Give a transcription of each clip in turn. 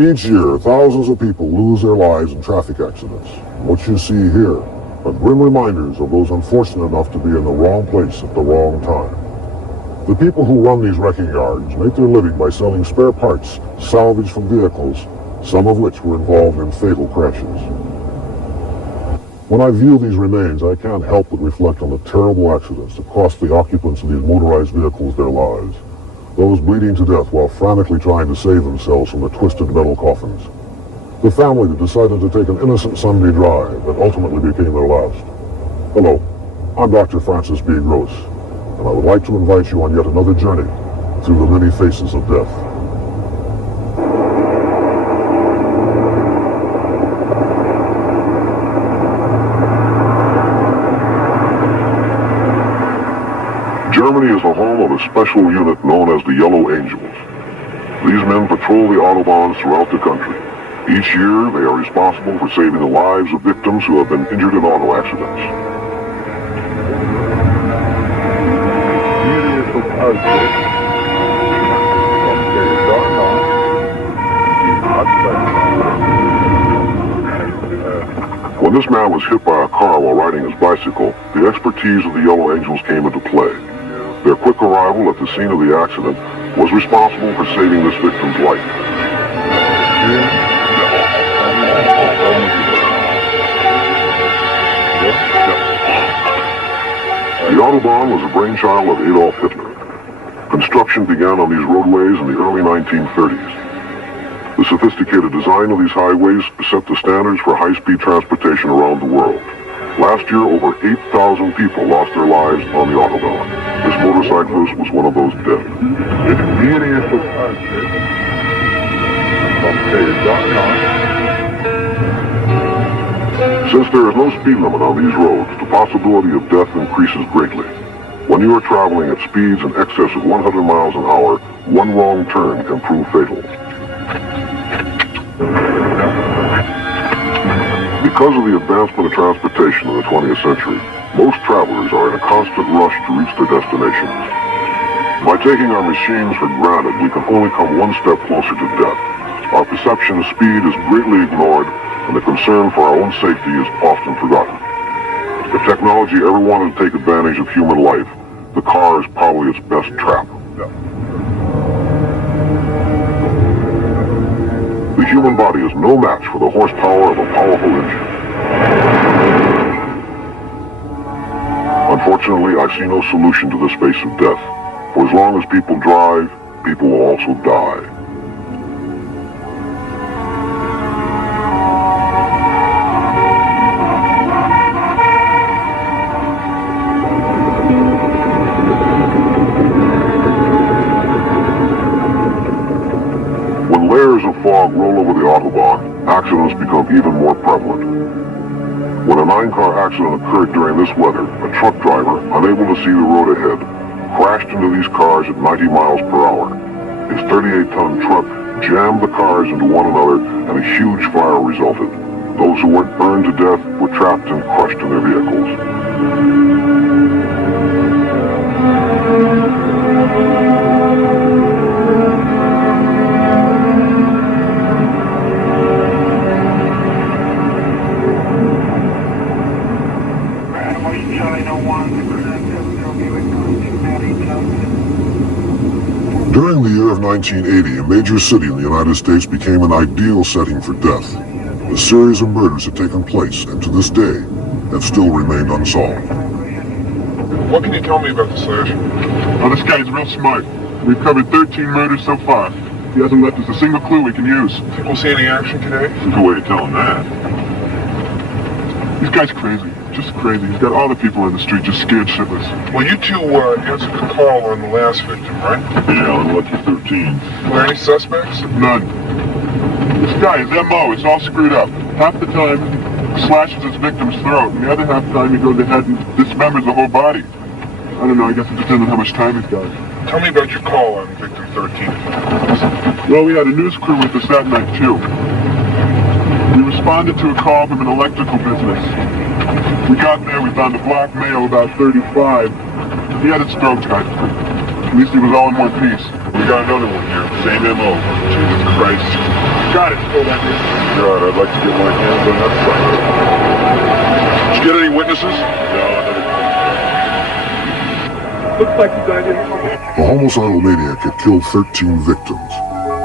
Each year, thousands of people lose their lives in traffic accidents. What you see here are grim reminders of those unfortunate enough to be in the wrong place at the wrong time. The people who run these wrecking yards make their living by selling spare parts salvaged from vehicles, some of which were involved in fatal crashes. When I view these remains, I can't help but reflect on the terrible accidents that cost the occupants of these motorized vehicles their lives. Those bleeding to death while frantically trying to save themselves from the twisted metal coffins. The family that decided to take an innocent Sunday drive that ultimately became their last. Hello, I'm Dr. Francis B. Gross, and I would like to invite you on yet another journey through the many faces of death. Germany is the home of a special unit known as the Yellow Angels. These men patrol the autobahns throughout the country. Each year, they are responsible for saving the lives of victims who have been injured in auto accidents. When this man was hit by a car while riding his bicycle, the expertise of the Yellow Angels came into play. Their quick arrival at the scene of the accident was responsible for saving this victim's life. The Autobahn was a brainchild of Adolf Hitler. Construction began on these roadways in the early 1930s. The sophisticated design of these highways set the standards for high-speed transportation around the world. Last year, over 8,000 people lost their lives on the Autobahn. This motorcyclist was one of those dead. Since there is no speed limit on these roads, the possibility of death increases greatly. When you are traveling at speeds in excess of 100 miles an hour, one wrong turn can prove fatal. Because of the advancement of transportation in the 20th century, most travelers are in a constant rush to reach their destinations. By taking our machines for granted, we can only come one step closer to death. Our perception of speed is greatly ignored, and the concern for our own safety is often forgotten. If technology ever wanted to take advantage of human life, the car is probably its best trap. The human body is no match for the horsepower of a powerful engine. Unfortunately, I see no solution to this face of death. For as long as people drive, people will also die. When layers of fog roll over the Autobahn, accidents become even more prevalent. When a 9-car accident occurred during this weather, a truck driver, unable to see the road ahead, crashed into these cars at 90 miles per hour. His 38-ton truck jammed the cars into one another, and a huge fire resulted. Those who weren't burned to death were trapped and crushed in their vehicles. During the year of 1980, a major city in the United States became an ideal setting for death. A series of murders had taken place, and to this day, have still remained unsolved. What can you tell me about the slasher? Oh, this guy's real smart. We've covered 13 murders so far. He hasn't left us a single clue we can use. Think we'll see any action today? There's no way to tell him that. This guy's crazy. Just crazy. He's got all the people in the street just scared shitless. Well, you two answered the call on the last victim, right? Yeah, on Lucky 13. Were there any suspects? None. This guy, his M.O., is all screwed up. Half the time, he slashes his victim's throat, and the other half the time he goes ahead and dismembers the whole body. I don't know, I guess it depends on how much time he's got. Tell me about your call on victim 13. Well, we had a news crew with us that night, too. We responded to a call from an electrical business. We got there, we found a black male about 35. He had his throat cut. At least he was all in one piece. We got another one here, same M.O. Jesus Christ. Got it. Hold on here. God, I'd like to get my hands on that sucker. Did you get any witnesses? No, Looks like you got it. A homicidal maniac had killed 13 victims.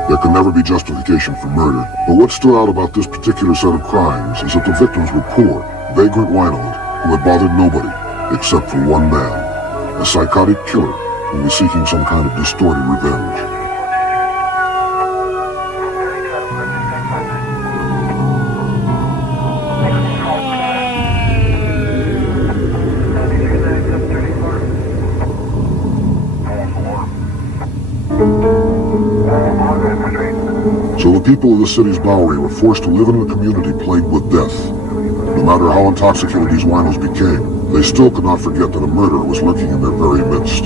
There can never be justification for murder, but what stood out about this particular set of crimes is that the victims were poor, vagrant winos who had bothered nobody except for one man, a psychotic killer who was seeking some kind of distorted revenge. So the people of the city's Bowery were forced to live in a community plagued with death. No matter how intoxicated these winos became, they still could not forget that a murderer was lurking in their very midst.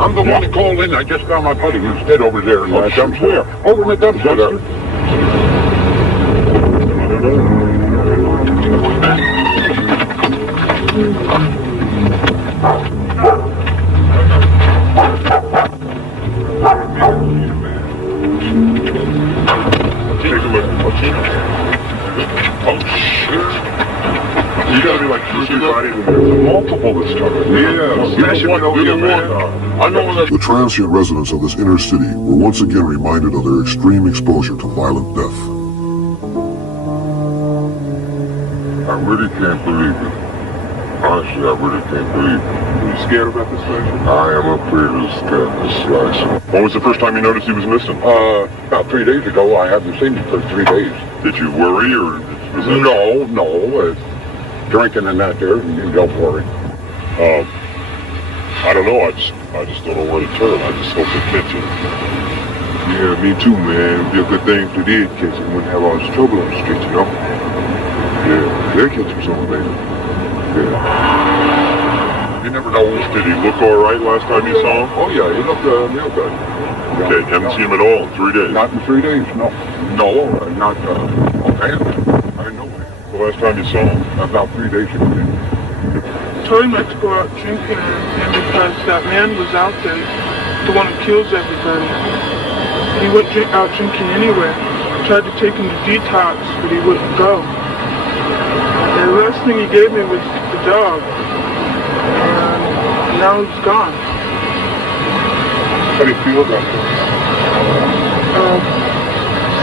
I'm the one that called in. I just found my buddy. He's dead over there in the dumpster. Over in the dumpster. Take a look. Oh, shit. You gotta be like Brucey body. There's multiple this time. Yeah. Smash it over here, man. I know that. The transient residents of this inner city were once again reminded of their extreme exposure to violent death. I really can't believe it. Honestly, I really can't believe it. Are you scared about this place? I am afraid of this guy, this slicer. When was the first time you noticed he was missing? About 3 days ago. I haven't seen him for 3 days. Did you worry or? No. Drinking and that there, you don't worry. I don't know. I just don't know where to turn. I just hope they catch him. Yeah, me too, man. It'd be a good thing if they did catch him. Wouldn't have all this trouble on the street, you know? Yeah, they'll catch him soon, baby. Yeah. You never know. Did he look all right last time you saw him? Oh, yeah, he looked real good. Okay, you haven't seen him at all in 3 days. Not in 3 days, no. No, not, okay. I didn't know that. The last time you saw him? About 3 days ago. Told him not to go out drinking and because that man was out there, the one who kills everybody. He went out drinking anyway. Tried to take him to detox, but he wouldn't go. And the last thing he gave me was the dog. And now he's gone. How do you feel about that?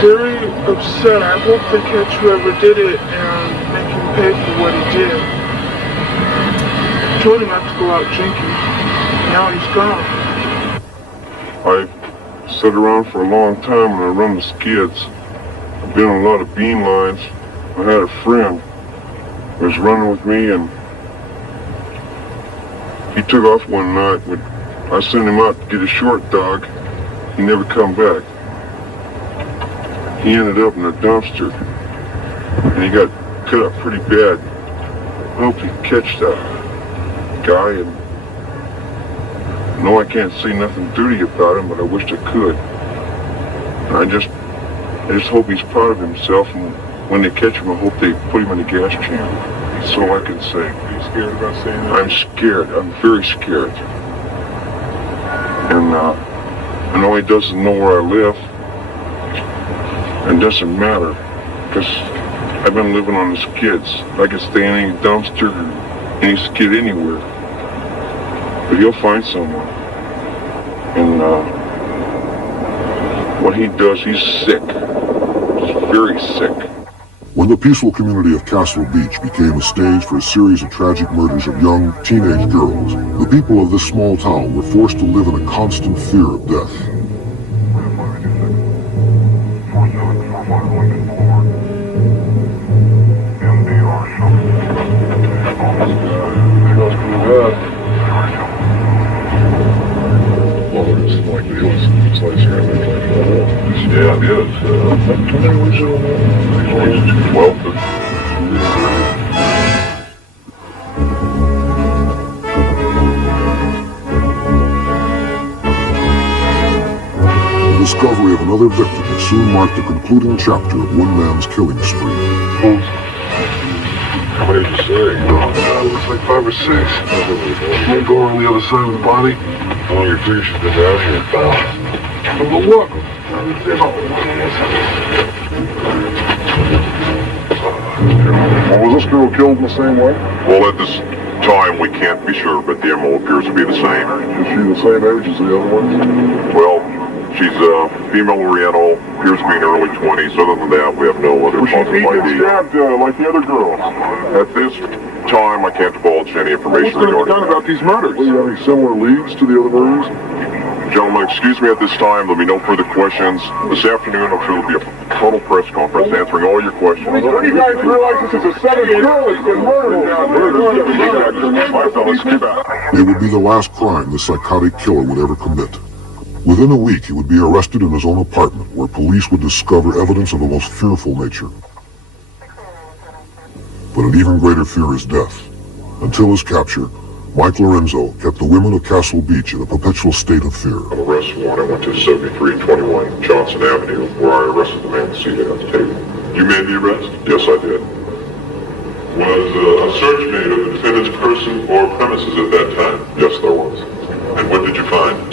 Very upset. I hope they catch whoever did it and make him pay for what he did. Told him not to go out drinking. Now he's gone. I've sat around for a long time and I run the skids. I've been on a lot of bean lines. I had a friend who was running with me and he took off one night. When I sent him out to get a short dog, he never come back. He ended up in a dumpster and he got cut up pretty bad. I hope he catch that guy, and no, I can't say nothing dirty about him, but I wish I could. And I just hope he's proud of himself, and when they catch him, I hope they put him in a gas chamber. That's all I can say. Are you scared about saying that? I'm scared. I'm very scared. And I know he doesn't know where I live. And it doesn't matter, because I've been living on the skids. I can stay in any dumpster, any skid anywhere. But he'll find someone. And what he does, he's sick. He's very sick. When the peaceful community of Castle Beach became a stage for a series of tragic murders of young teenage girls, the people of this small town were forced to live in a constant fear of death. Yeah, it is. How many weeks ago? 12. The discovery of another victim would soon mark the concluding chapter of one man's killing spree. How many did you say? It was like 5 5 or 6. Can't go around the other side of the body. How long you figure she's been down here? But look. Well, was this girl killed in the same way? Well, at this time, we can't be sure, but the MO appears to be the same. Is she the same age as the other ones? Well, she's a female Oriental, appears to be in her early 20s. Other than that, we have no other Was she possible beaten and ID. stabbed like the other girls? At this time, I can't divulge any information What's going to be regarding done that. about these murders? Do you have any similar leads to the other murders? Gentlemen, excuse me at this time. There'll be no further questions. This afternoon, I'm sure there'll be a total press conference answering all your questions. When do you guys realize this is a seventh girl that's been murdered down here? All right, fellas, keep out. It would be the last crime this psychotic killer would ever commit. Within a week, he would be arrested in his own apartment, where police would discover evidence of the most fearful nature. But an even greater fear is death. Until his capture, Mike Lorenzo kept the women of Castle Beach in a perpetual state of fear. On arrest warrant, I went to 7321 Johnson Avenue, where I arrested the man seated at the table. You made the arrest? Yes, I did. Was a search made of the defendant's person or premises at that time? Yes, there was. And what did you find?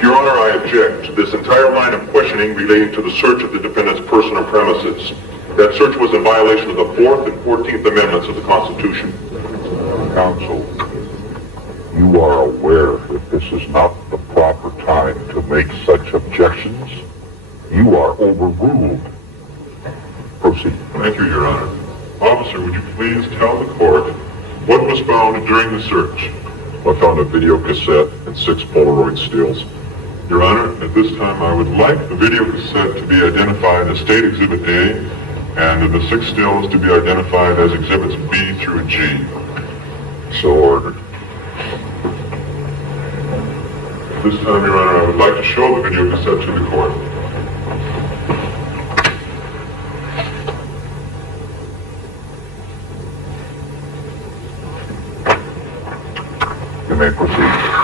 Your Honor, I object to this entire line of questioning relating to the search of the defendant's person or premises. That search was in violation of the 4th and 14th Amendments of the Constitution. Counsel, you are aware that this is not the proper time to make such objections. You are overruled. Proceed. Thank you, Your Honor. Officer, would you please tell the court what was found during the search? I found a video cassette and 6 Polaroid stills. Your Honor, at this time I would like the video cassette to be identified as State Exhibit A and the 6 stills to be identified as Exhibits B through G. So ordered. This time, Your Honor, I would like to show the video cassette to the court. You may proceed.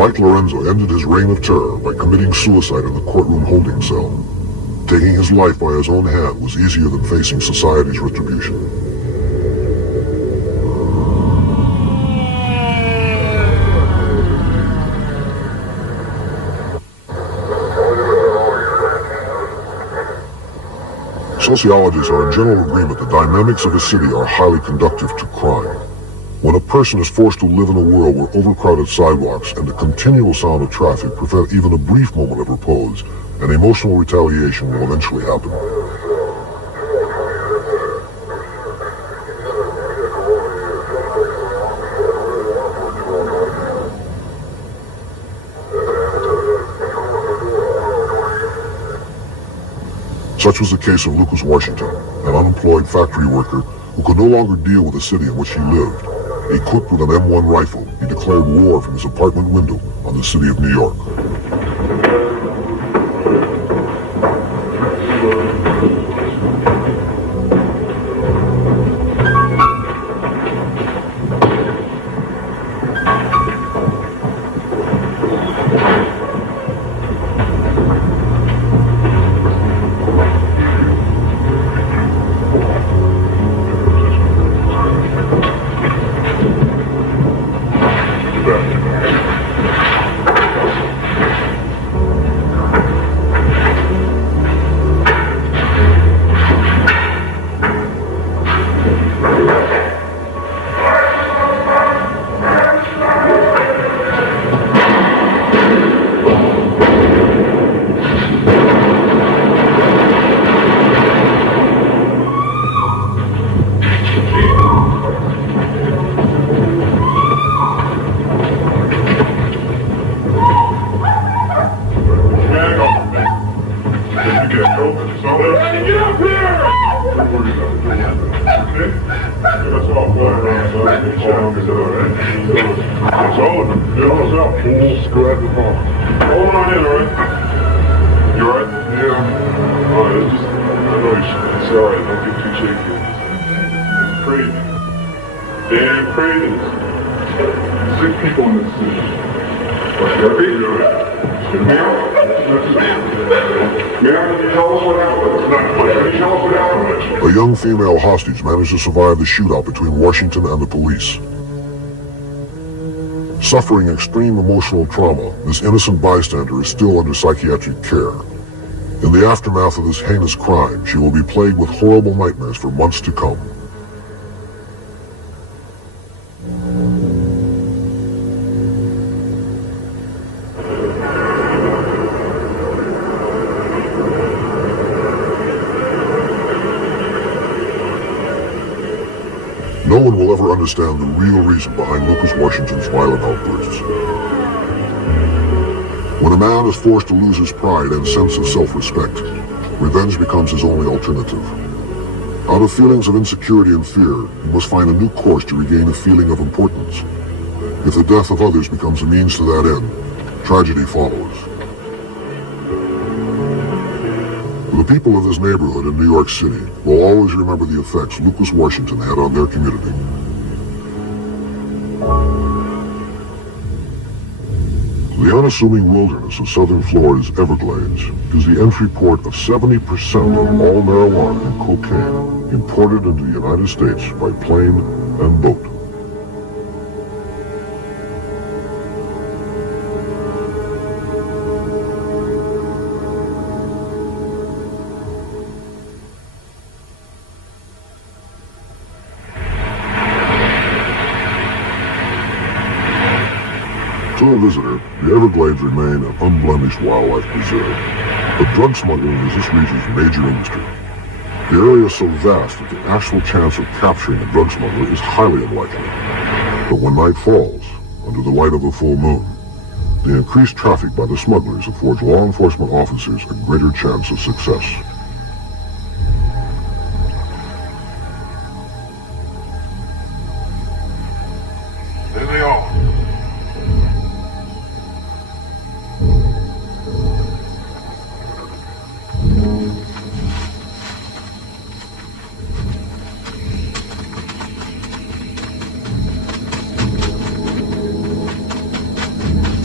Mike Lorenzo ended his reign of terror by committing suicide in the courtroom holding cell. Taking his life by his own hand was easier than facing society's retribution. Sociologists are in general agreement that dynamics of a city are highly conducive to crime. When a person is forced to live in a world where overcrowded sidewalks and the continual sound of traffic prevent even a brief moment of repose, an emotional retaliation will eventually happen. Such was the case of Lucas Washington, an unemployed factory worker who could no longer deal with the city in which he lived. Equipped with an M1 rifle, he declared war from his apartment window on the city of New York. A young female hostage managed to survive the shootout between Washington and the police. Suffering extreme emotional trauma, this innocent bystander is still under psychiatric care. In the aftermath of this heinous crime, she will be plagued with horrible nightmares for months to come. No one will ever understand the real reason behind Lucas Washington's violent outbursts. When a man is forced to lose his pride and sense of self-respect, revenge becomes his only alternative. Out of feelings of insecurity and fear, he must find a new course to regain a feeling of importance. If the death of others becomes a means to that end, tragedy follows. The people of this neighborhood in New York City will always remember the effects Lucas Washington had on their community. The unassuming wilderness of southern Florida's Everglades is the entry port of 70% of all marijuana and cocaine imported into the United States by plane and boat. To a visitor, the Everglades remain an unblemished wildlife preserve, but drug smuggling is this region's major industry. The area is so vast that the actual chance of capturing a drug smuggler is highly unlikely. But when night falls, under the light of a full moon, the increased traffic by the smugglers affords law enforcement officers a greater chance of success. There they are.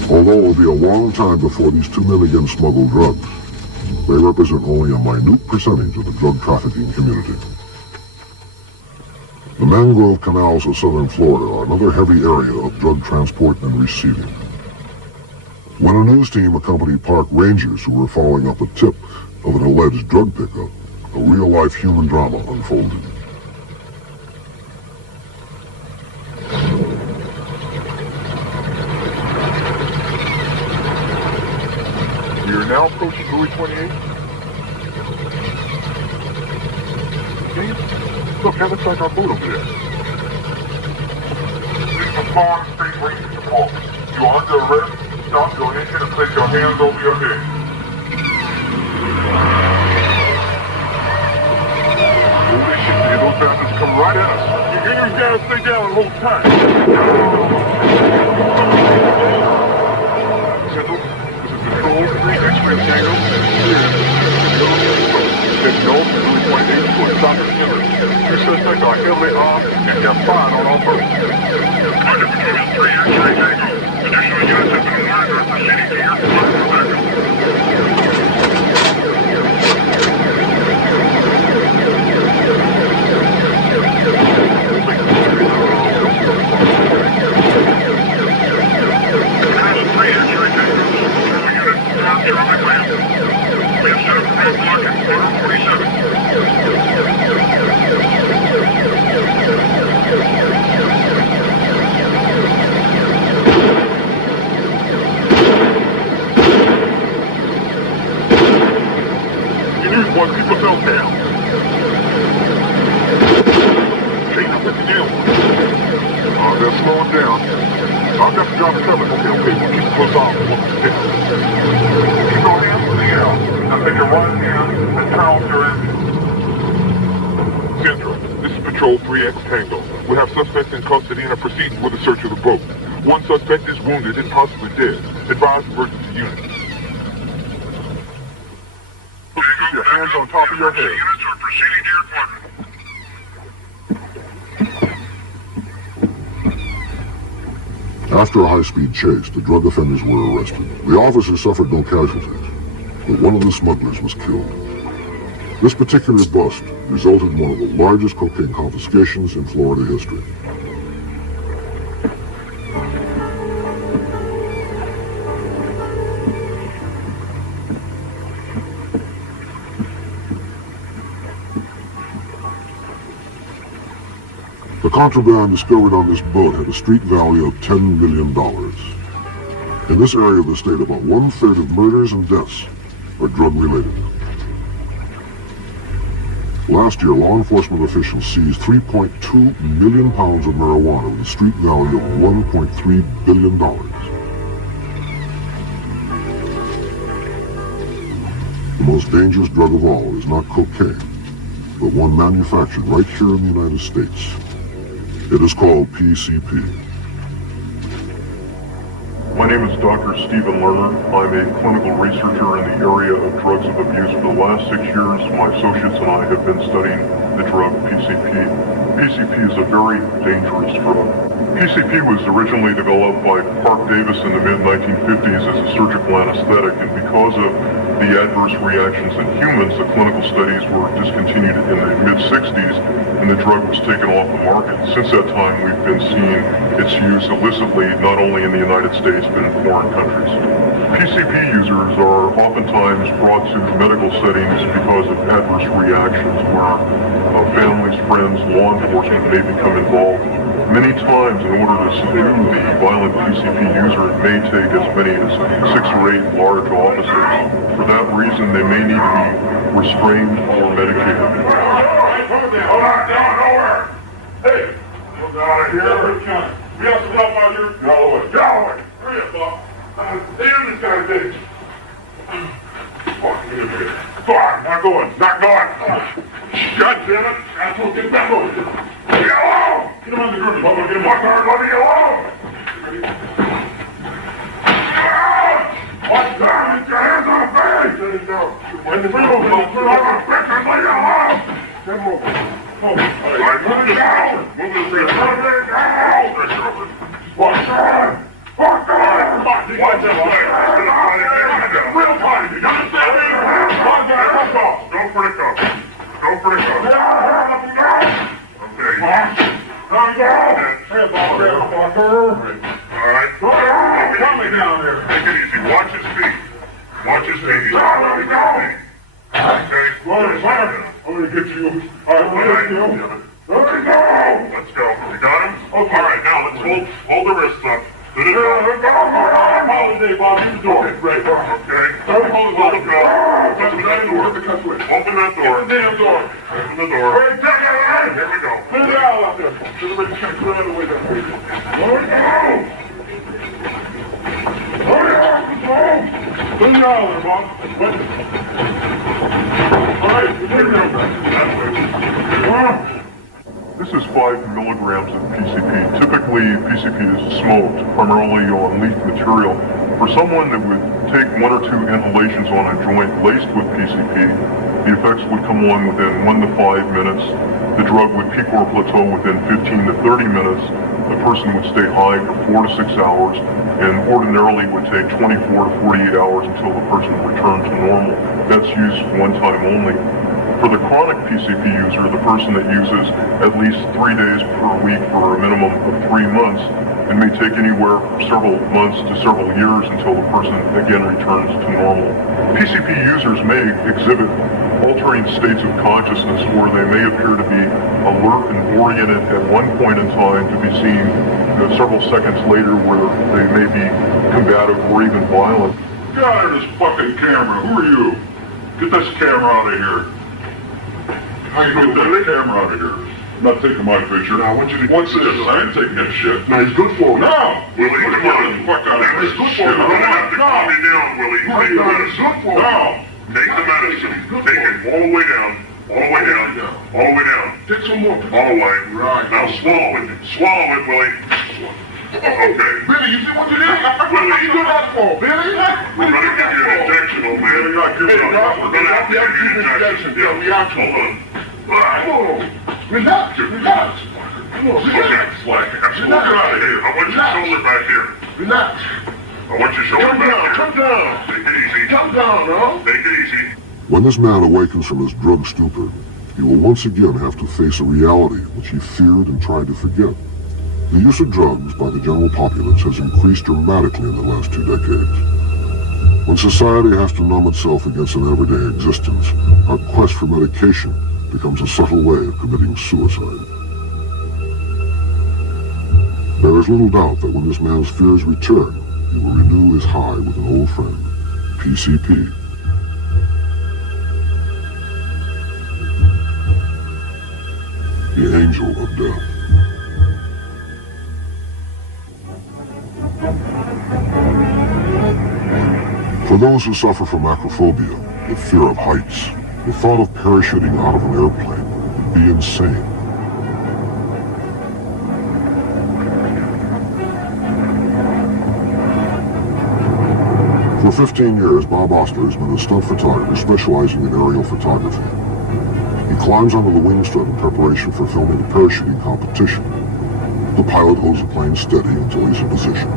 Although it will be a long time before these two men again smuggle drugs, they represent only a minute percentage of the drug trafficking community. The mangrove canals of southern Florida are another heavy area of drug transport and receiving. When a news team accompanied park rangers who were following up a tip of an alleged drug pickup, a real-life human drama unfolded. We are now approaching Louis 28. See? Look, that looks like our boat over there. This is Florida State Ranger Department. You are under arrest. Stop your engine and place your hands over your head. See those bastards come right at us. You gotta stay down the whole time. Central, this is Control 3 X-Ray Tango. Head north and Route 28 to a soccer center. Two suspects are heavily armed and they're firing on all fours. Roger, Patrol 3 X-Ray Tango. Additional units have been alerted and are proceeding to your command for backup. One, keep yourself down. Gina, what the deal? They're slowing down. I've got the job covered. Okay, we'll keep close on and look down. Keep your hands in the air. Now take your right hand and turn off your engine. Central, this is Patrol 3X Tango. We have suspects in custody and are proceeding with a search of the boat. One suspect is wounded and possibly dead. Advise emergency units. Keep your hands on top of your head. Units are proceeding to your quadrant. After a high-speed chase, the drug offenders were arrested. The officers suffered no casualties, but one of the smugglers was killed. This particular bust resulted in one of the largest cocaine confiscations in Florida history. The contraband discovered on this boat had a street value of $10 million. In this area of the state, about 1/3 of murders and deaths are drug-related. Last year, law enforcement officials seized 3.2 million pounds of marijuana with a street value of $1.3 billion. The most dangerous drug of all is not cocaine, but one manufactured right here in the United States. It is called PCP. My name is Dr. Stephen Lerner. I'm a clinical researcher in the area of drugs of abuse. For the last 6 years, my associates and I have been studying the drug PCP. PCP is a very dangerous drug. PCP was originally developed by Park Davis in the mid-1950s as a surgical anesthetic, and because of the adverse reactions in humans, the clinical studies were discontinued in the mid-60s, and the drug was taken off the market. Since that time, we've been seeing its use illicitly, not only in the United States, but in foreign countries. PCP users are oftentimes brought to medical settings because of adverse reactions where families, friends, law enforcement may become involved. Many times, in order to subdue the violent PCP user, it may take as many as 6 or 8 large officers. For that reason, they may need to be restrained or medicated. Hold on, down, nowhere! Hey! Look out of here! We have some help out here? Galloway! Galloway! Hurry up, Bob! Damn, this guy's big! Fuck, get him here. Fuck, not going, not going! God damn it! Asshole, get back over here! Get alone! Get him on the gurney, Bubba, get him on guard, let me alone! What's down? Get your hands on the face! There you go. When the free over, I'll turn on the fix and let you alone! Get him over. Oh, all right, move it down! Move it down! Move it down! What's that? What's that? Come on, watch this way! Real tight! You understand me? Don't for the cuff. Go for the cuff. Okay. Come down! Hey, Bob, all right. Come me down here. Take it easy. Watch his feet. Watch his feet. Let me go! Okay. I'm gonna get you. All right, let me go. Let's go. You got him? Okay. All right, now let's hold the wrists up. Good enough. Holiday, Bob. You the door. Okay, great. Okay. Hold the door. Open that door. Open that door. Open the damn door. Open the door. Hey, take it away. Here we go. Put it out there. Everybody's trying to clear out of the way there. Let me go. Put it out there, Bob. All right. Here we go. That's it. This is 5 milligrams of PCP. Typically, PCP is smoked, primarily on leaf material. For someone that would take 1 or 2 inhalations on a joint laced with PCP, the effects would come on within 1 to 5 minutes. The drug would peak or plateau within 15 to 30 minutes. The person would stay high for 4 to 6 hours, and ordinarily would take 24 to 48 hours until the person returned to normal. That's used one time only. For the chronic PCP user, the person that uses at least 3 days per week for a minimum of 3 months, and may take anywhere from several months to several years until the person again returns to normal. PCP users may exhibit altering states of consciousness where they may appear to be alert and oriented at one point in time to be seen several seconds later where they may be combative or even violent. Get out of this fucking camera. Who are you? Get this camera out of here. How you doing? Get that camera out of here. I'm not taking my picture. Now, I want you to... What's this? I ain't taking that shit. No, he's good for you. No! Willie, Get come on. the fuck out of here. It's good for you. You're gonna have to calm you down, Willie. Take the medicine. Good for you. No! Take the medicine. Take it all the way down. All the way down. All the way down. Take some more. All the way. Right. Now swallow it. Swallow it, Willie. Okay. Billy, you see what you did? What you do that for, Billy? We're gonna give you an injection, old man. We're not giving We're gonna have to give you an injection. injection. Yeah, reaction. Hold on. Come on. Relax. Relax. Come on, Okay, relax. slack ass. Get out of here. I want your shoulder back here. Relax. I want your shoulder Come back down. here. Come down. Take it easy. Come down, huh? Take it easy. When this man awakens from his drug stupor, he will once again have to face a reality which he feared and tried to forget. The use of drugs by the general populace has increased dramatically in the last 2 decades. When society has to numb itself against an everyday existence, our quest for medication becomes a subtle way of committing suicide. There is little doubt that when this man's fears return, he will renew his high with an old friend, PCP. The Angel of Death. For those who suffer from acrophobia, the fear of heights, the thought of parachuting out of an airplane would be insane. For 15 years, Bob Ostler has been a stunt photographer specializing in aerial photography. He climbs onto the wing strut in preparation for filming a parachuting competition. The pilot holds the plane steady until he's in position.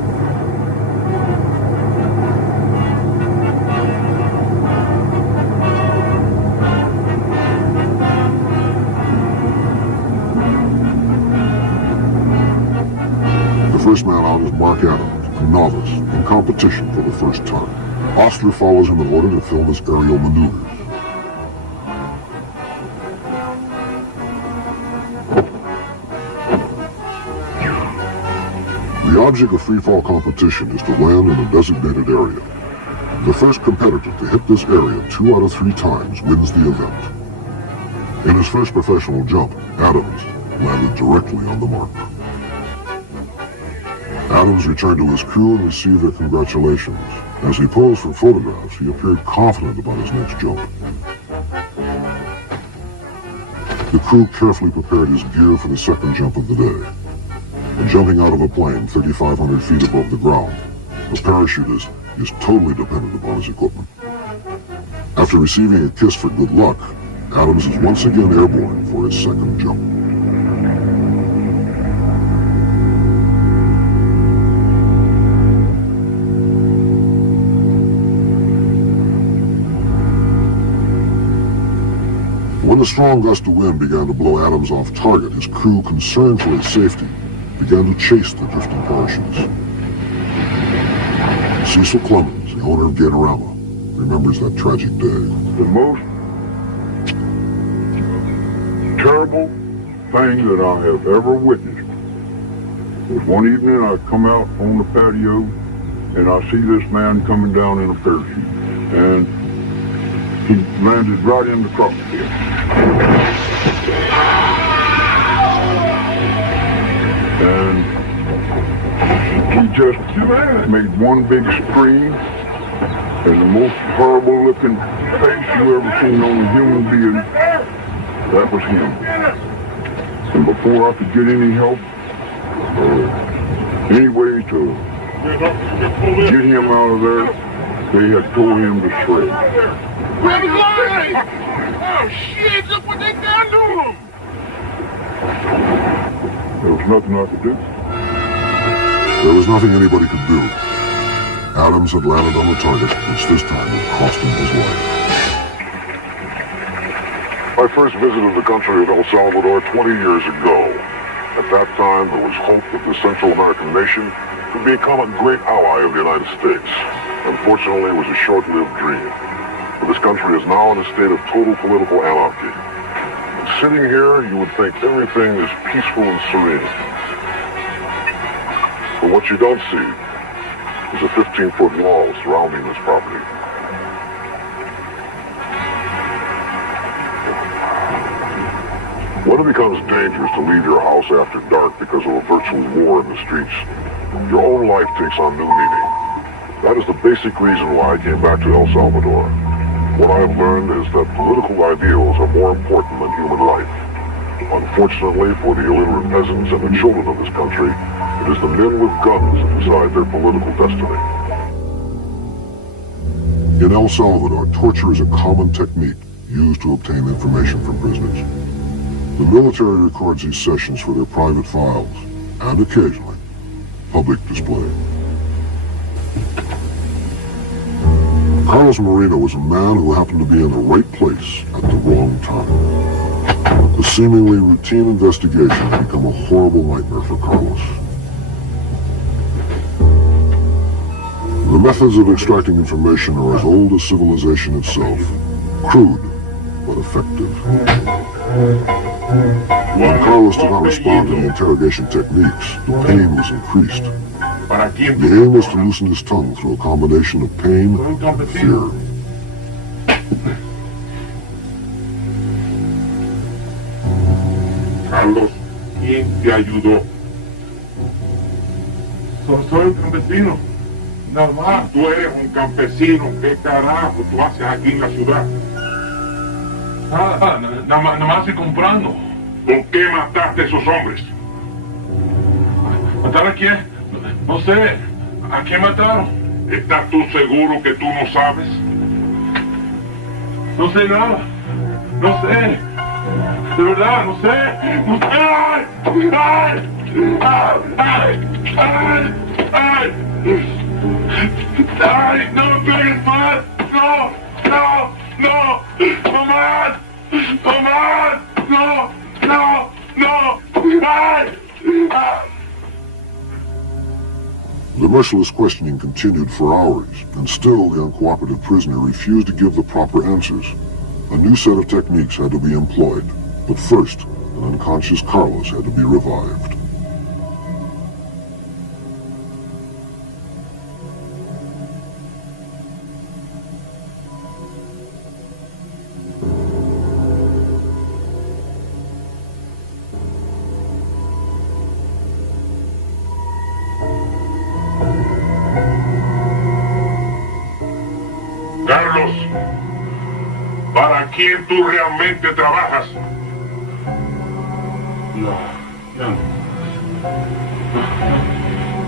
The first man out is Mark Adams, a novice, in competition for the first time. Ostler follows him in order to film his aerial maneuvers. The object of freefall competition is to land in a designated area. The first competitor to hit this area 2 out of 3 times wins the event. In his first professional jump, Adams landed directly on the mark. Adams returned to his crew and received their congratulations. As he posed for photographs, he appeared confident about his next jump. The crew carefully prepared his gear for the second jump of the day. When jumping out of a plane 3,500 feet above the ground, a parachutist is totally dependent upon his equipment. After receiving a kiss for good luck, Adams is once again airborne for his second jump. When the strong gust of wind began to blow Adams off target, his crew, concerned for his safety, began to chase the drifting parachutes. Cecil Clemens, the owner of Gatorama, remembers that tragic day. The most terrible thing that I have ever witnessed was one evening I come out on the patio and I see this man coming down in a parachute. And he landed right in the cockpit. And he just made one big scream, and the most horrible looking face you ever seen on a human being, that was him. And before I could get any help, any way to get him out of there, they had tore him to shreds. Grab his leg! Oh shit, look what they done to him! There was nothing I could do. There was nothing anybody could do. Adams had landed on the target, which this time had cost him his life. I first visited the country of El Salvador 20 years ago. At that time, there was hope that the Central American nation could become a great ally of the United States. Unfortunately, it was a short-lived dream. For this country is now in a state of total political anarchy. And sitting here, you would think everything is peaceful and serene. But what you don't see is a 15-foot wall surrounding this property. When it becomes dangerous to leave your house after dark because of a virtual war in the streets, your own life takes on new meaning. That is the basic reason why I came back to El Salvador. What I have learned is that political ideals are more important than human life. Unfortunately for the illiterate peasants and the children of this country, it is the men with guns that decide their political destiny. In El Salvador, torture is a common technique used to obtain information from prisoners. The military records these sessions for their private files, and occasionally, public display. Carlos Moreno was a man who happened to be in the right place at the wrong time. The seemingly routine investigation had become a horrible nightmare for Carlos. The methods of extracting information are as old as civilization itself. Crude, but effective. When Carlos did not respond to the interrogation techniques, the pain was increased. The aim was to loosen his tongue through a combination of pain and fear. Carlos, ¿quién te ayudó? Soy un campesino. Nada más. Tú eres un campesino. ¿Qué carajo tú haces aquí en la ciudad? Nada más estoy comprando. ¿Por qué mataste a esos hombres? ¿Matar a quién? No sé. ¿A quién mataron? ¿Estás tú seguro que tú no sabes? No sé nada. No sé. De verdad, no sé. No sé. ¡Ay! ¡Ay! ¡Ay! ¡Ay! ¡Ay! ¡Ay! ¡No me pegues más! ¡No! ¡No! ¡No! ¡No más! ¡No más! ¡No! ¡No! ¡No! ¡Ay! ¡Ay! The merciless questioning continued for hours, and still the uncooperative prisoner refused to give the proper answers. A new set of techniques had to be employed, but first, an unconscious Carlos had to be revived. Carlos, ¿para quién tú realmente trabajas? Ya.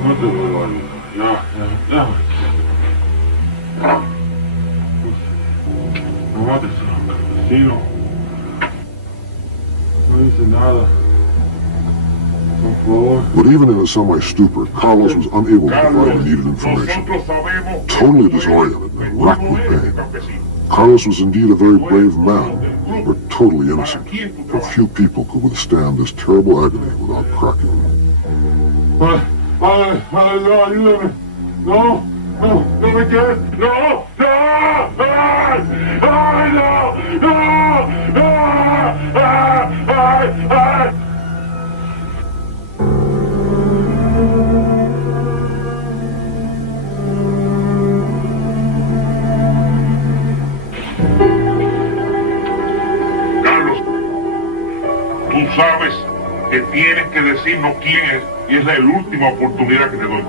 No te vuelvo a ayudar. Ya. No mates a un campesino. No dice nada. Por favor. But even in a semi-stupor, Carlos was unable to provide the needed information. Totally disoriented and racked with pain, Carlos was indeed a very brave man, but totally innocent. For few people could withstand this terrible agony without cracking. Padre, no, ayúdame. No me quedes. No. Ay, no. Ay. Tú sabes que tienes que decirnos quién es y es la última oportunidad que te doy.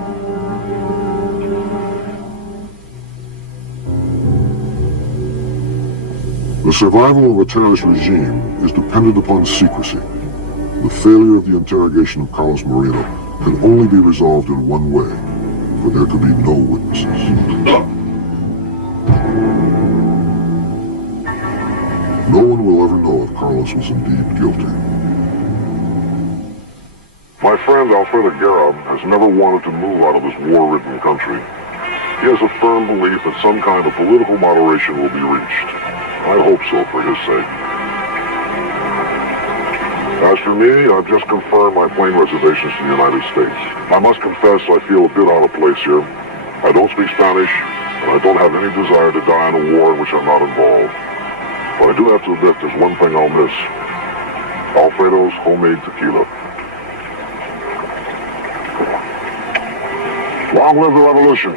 The survival of a terrorist regime is dependent upon secrecy. The failure of the interrogation of Carlos Moreno could only be resolved in one way, for there could be no witnesses. No one will ever know if Carlos was indeed guilty. My friend Alfredo Guerra has never wanted to move out of this war-ridden country. He has a firm belief that some kind of political moderation will be reached. I hope so for his sake. As for me, I've just confirmed my plane reservations to the United States. I must confess I feel a bit out of place here. I don't speak Spanish, and I don't have any desire to die in a war in which I'm not involved. But I do have to admit there's one thing I'll miss. Alfredo's homemade tequila. Long live the revolution!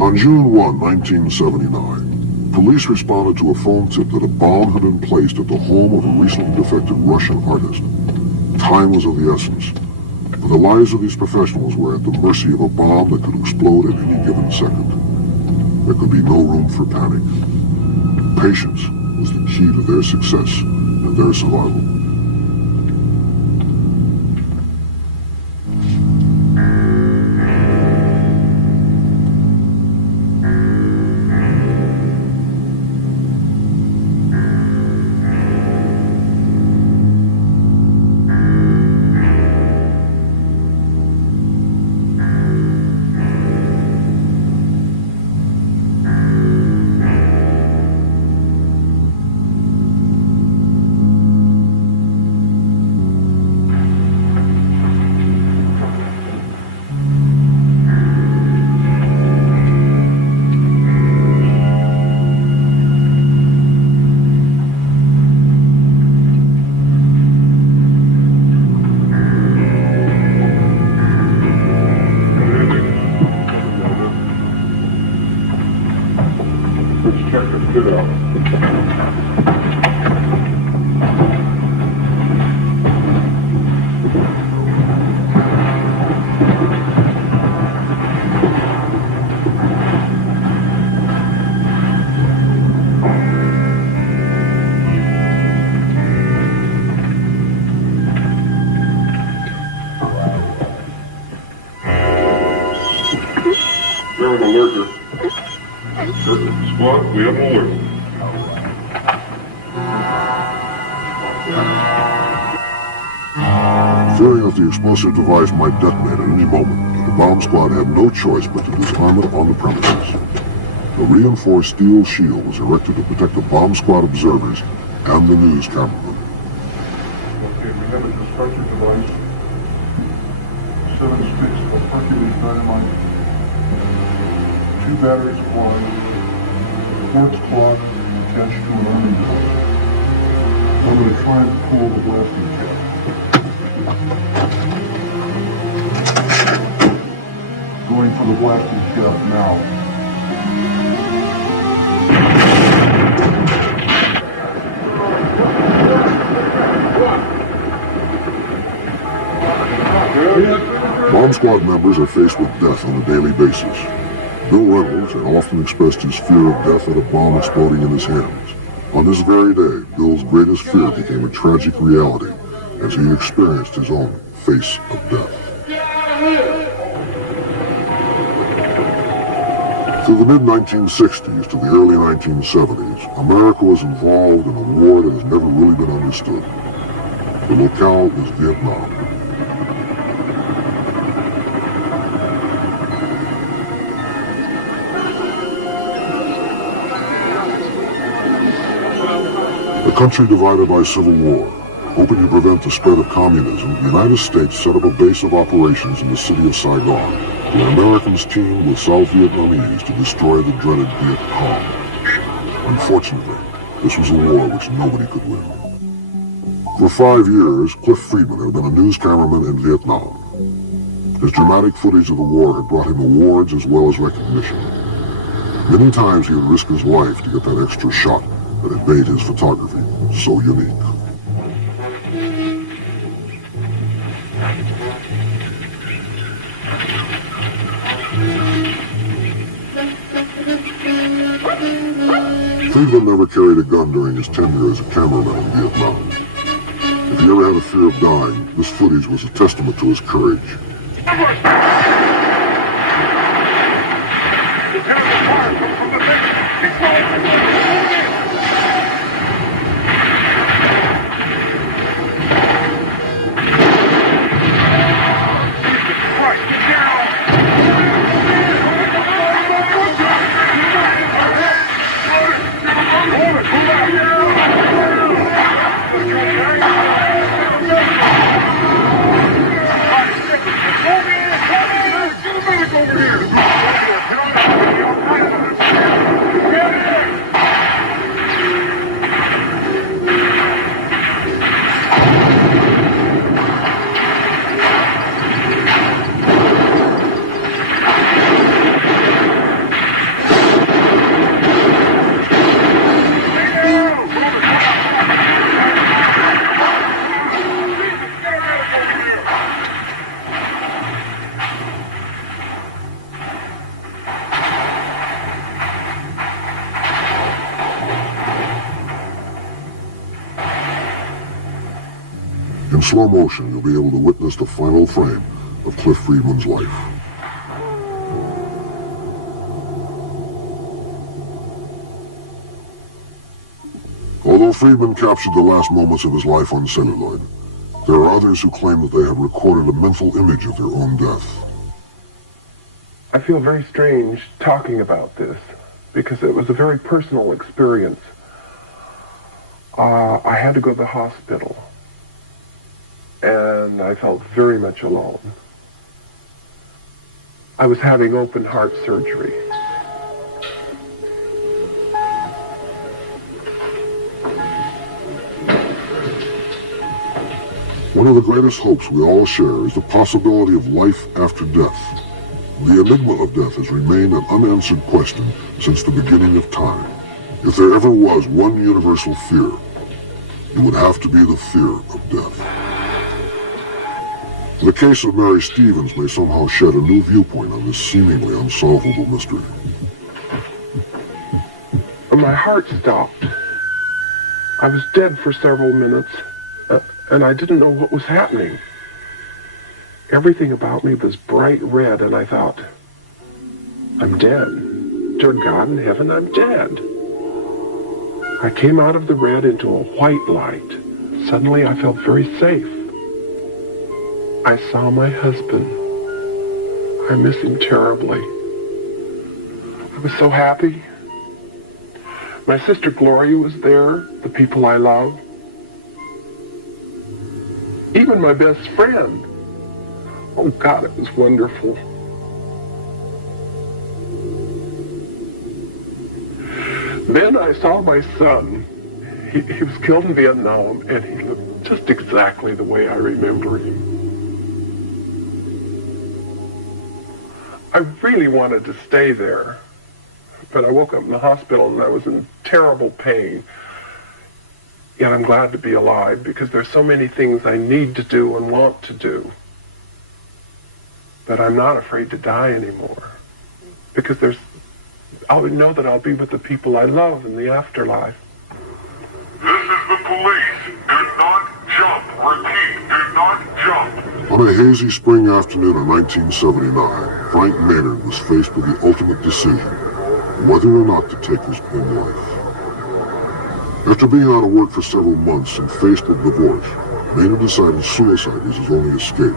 On June 1, 1979, police responded to a phone tip that a bomb had been placed at the home of a recently defected Russian artist. Time was of the essence, for the lives of these professionals were at the mercy of a bomb that could explode at any given second. There could be no room for panic. Patience was the key to their success and their survival. They're an alert. Squad, we have an alert. Fearing that the explosive device might detonate at any moment, the bomb squad had no choice but to disarm it on the premises. A reinforced steel shield was erected to protect the bomb squad observers and the news cameramen. Okay, we have a dispatcher device. 7 sticks of Hercules dynamite. 2 batteries of wire. Quartz clock attached to an army gun. I'm going to try and pull the blasting cap. Going for the blasting cap now. Bomb squad members are faced with death on a daily basis. Bill Reynolds had often expressed his fear of death at a bomb exploding in his hands. On this very day, Bill's greatest fear became a tragic reality as he experienced his own face of death. Through the mid-1960s to the early 1970s, America was involved in a war that has never really been understood. The locale was Vietnam. A country divided by civil war, hoping to prevent the spread of communism, the United States set up a base of operations in the city of Saigon, where Americans teamed with South Vietnamese to destroy the dreaded Viet Cong. Unfortunately, this was a war which nobody could win. For 5 years, Cliff Friedman had been a news cameraman in Vietnam. His dramatic footage of the war had brought him awards as well as recognition. Many times he would risk his life to get that extra shot that had made his photography so unique. Friedman never carried a gun during his tenure as a cameraman in Vietnam. If he ever had a fear of dying, this footage was a testament to his courage. In slow motion, you'll be able to witness the final frame of Cliff Friedman's life. Although Friedman captured the last moments of his life on celluloid, there are others who claim that they have recorded a mental image of their own death. I feel very strange talking about this because it was a very personal experience. I had to go to the hospital, and I felt very much alone. I was having open heart surgery. One of the greatest hopes we all share is the possibility of life after death. The enigma of death has remained an unanswered question since the beginning of time. If there ever was one universal fear, it would have to be the fear of death. The case of Mary Stevens may somehow shed a new viewpoint on this seemingly unsolvable mystery. My heart stopped. I was dead for several minutes, and I didn't know what was happening. Everything about me was bright red, and I thought, I'm dead. Dear God in heaven, I'm dead. I came out of the red into a white light. Suddenly, I felt very safe. I saw my husband. I miss him terribly. I was so happy. My sister Gloria was there, the people I love. Even my best friend. Oh God, it was wonderful. Then I saw my son. He was killed in Vietnam, and he looked just exactly the way I remember him. I really wanted to stay there, but I woke up in the hospital and I was in terrible pain. Yet I'm glad to be alive because there's so many things I need to do and want to do. But I'm not afraid to die anymore because I'll know that I'll be with the people I love in the afterlife. This is the police. Do not jump. Repeat, do not jump. On a hazy spring afternoon in 1979, Frank Maynard was faced with the ultimate decision, whether or not to take his own life. After being out of work for several months and faced with divorce, Maynard decided suicide was his only escape.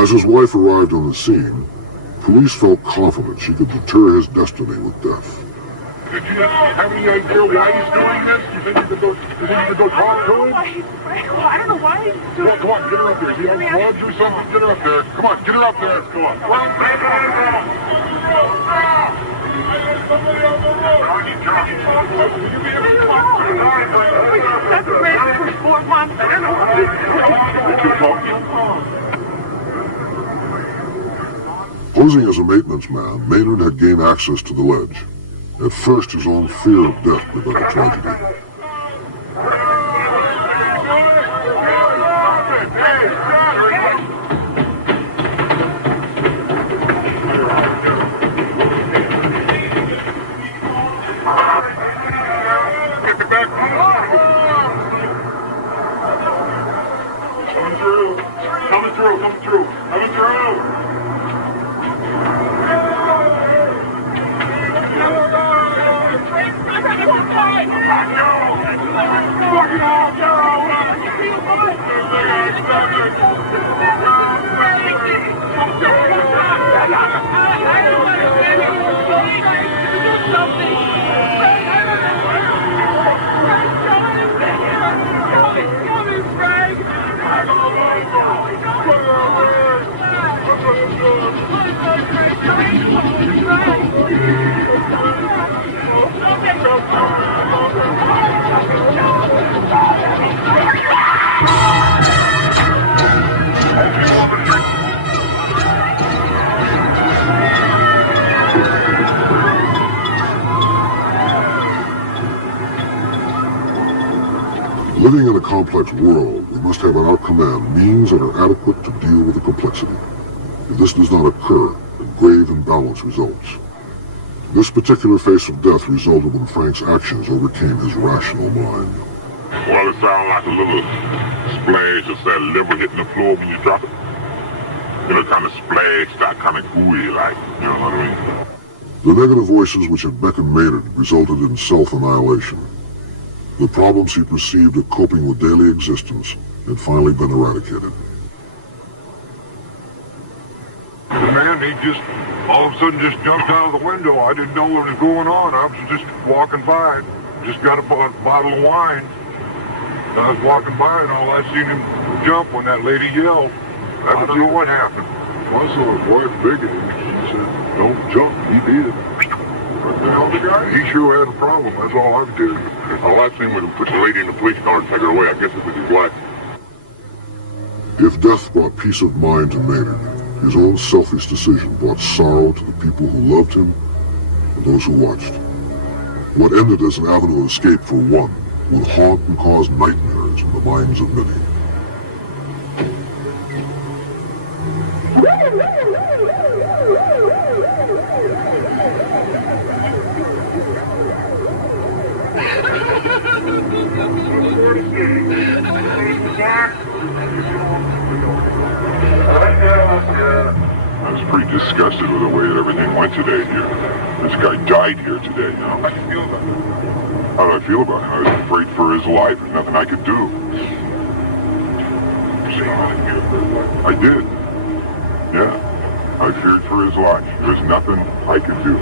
As his wife arrived on the scene, police felt confident she could deter his destiny with death. Did you have any idea why he's doing this? You think you could go talk to him? I don't know why he's doing Well, come on, get her up there. Is he on drugs or something? Get her up there. Come on, get her up there. Come on. separated for 4 months. I don't know why. Posing as a maintenance man, Maynard had gained access to the ledge. At first, his own fear of death prevented tragedy. Living in a complex world, we must have at our command means that are adequate to deal with the complexity. If this does not occur, then grave imbalance results. This particular face of death resulted when Frank's actions overcame his rational mind. Well, it sounds like a little splash of that liver hitting the floor when you drop it. You know, kind of splash, that kind of gooey, like, you know what I mean? The negative voices which had beckoned Maynard resulted in self-annihilation. The problems he perceived of coping with daily existence had finally been eradicated. The man, he just, all of a sudden just jumped out of the window. I didn't know what was going on. I was just walking by, just got a bottle of wine. And I was walking by and all I seen him jump when that lady yelled. I don't know what happened. I saw his wife begging him. She said, don't jump. He did. He sure had a problem. That's all I did. The last thing was to put the lady in the police car and take her away. I guess it was his wife. If death brought peace of mind to Maynard, his own selfish decision brought sorrow to the people who loved him and those who watched. What ended as an avenue of escape for one would haunt and cause nightmares in the minds of many. I was pretty disgusted with the way that everything went today here. This guy died here today, you know. How do you feel about it? How do I feel about it? I was afraid for his life. There's nothing I could do. I did. Yeah. I feared for his life. There's nothing I could do.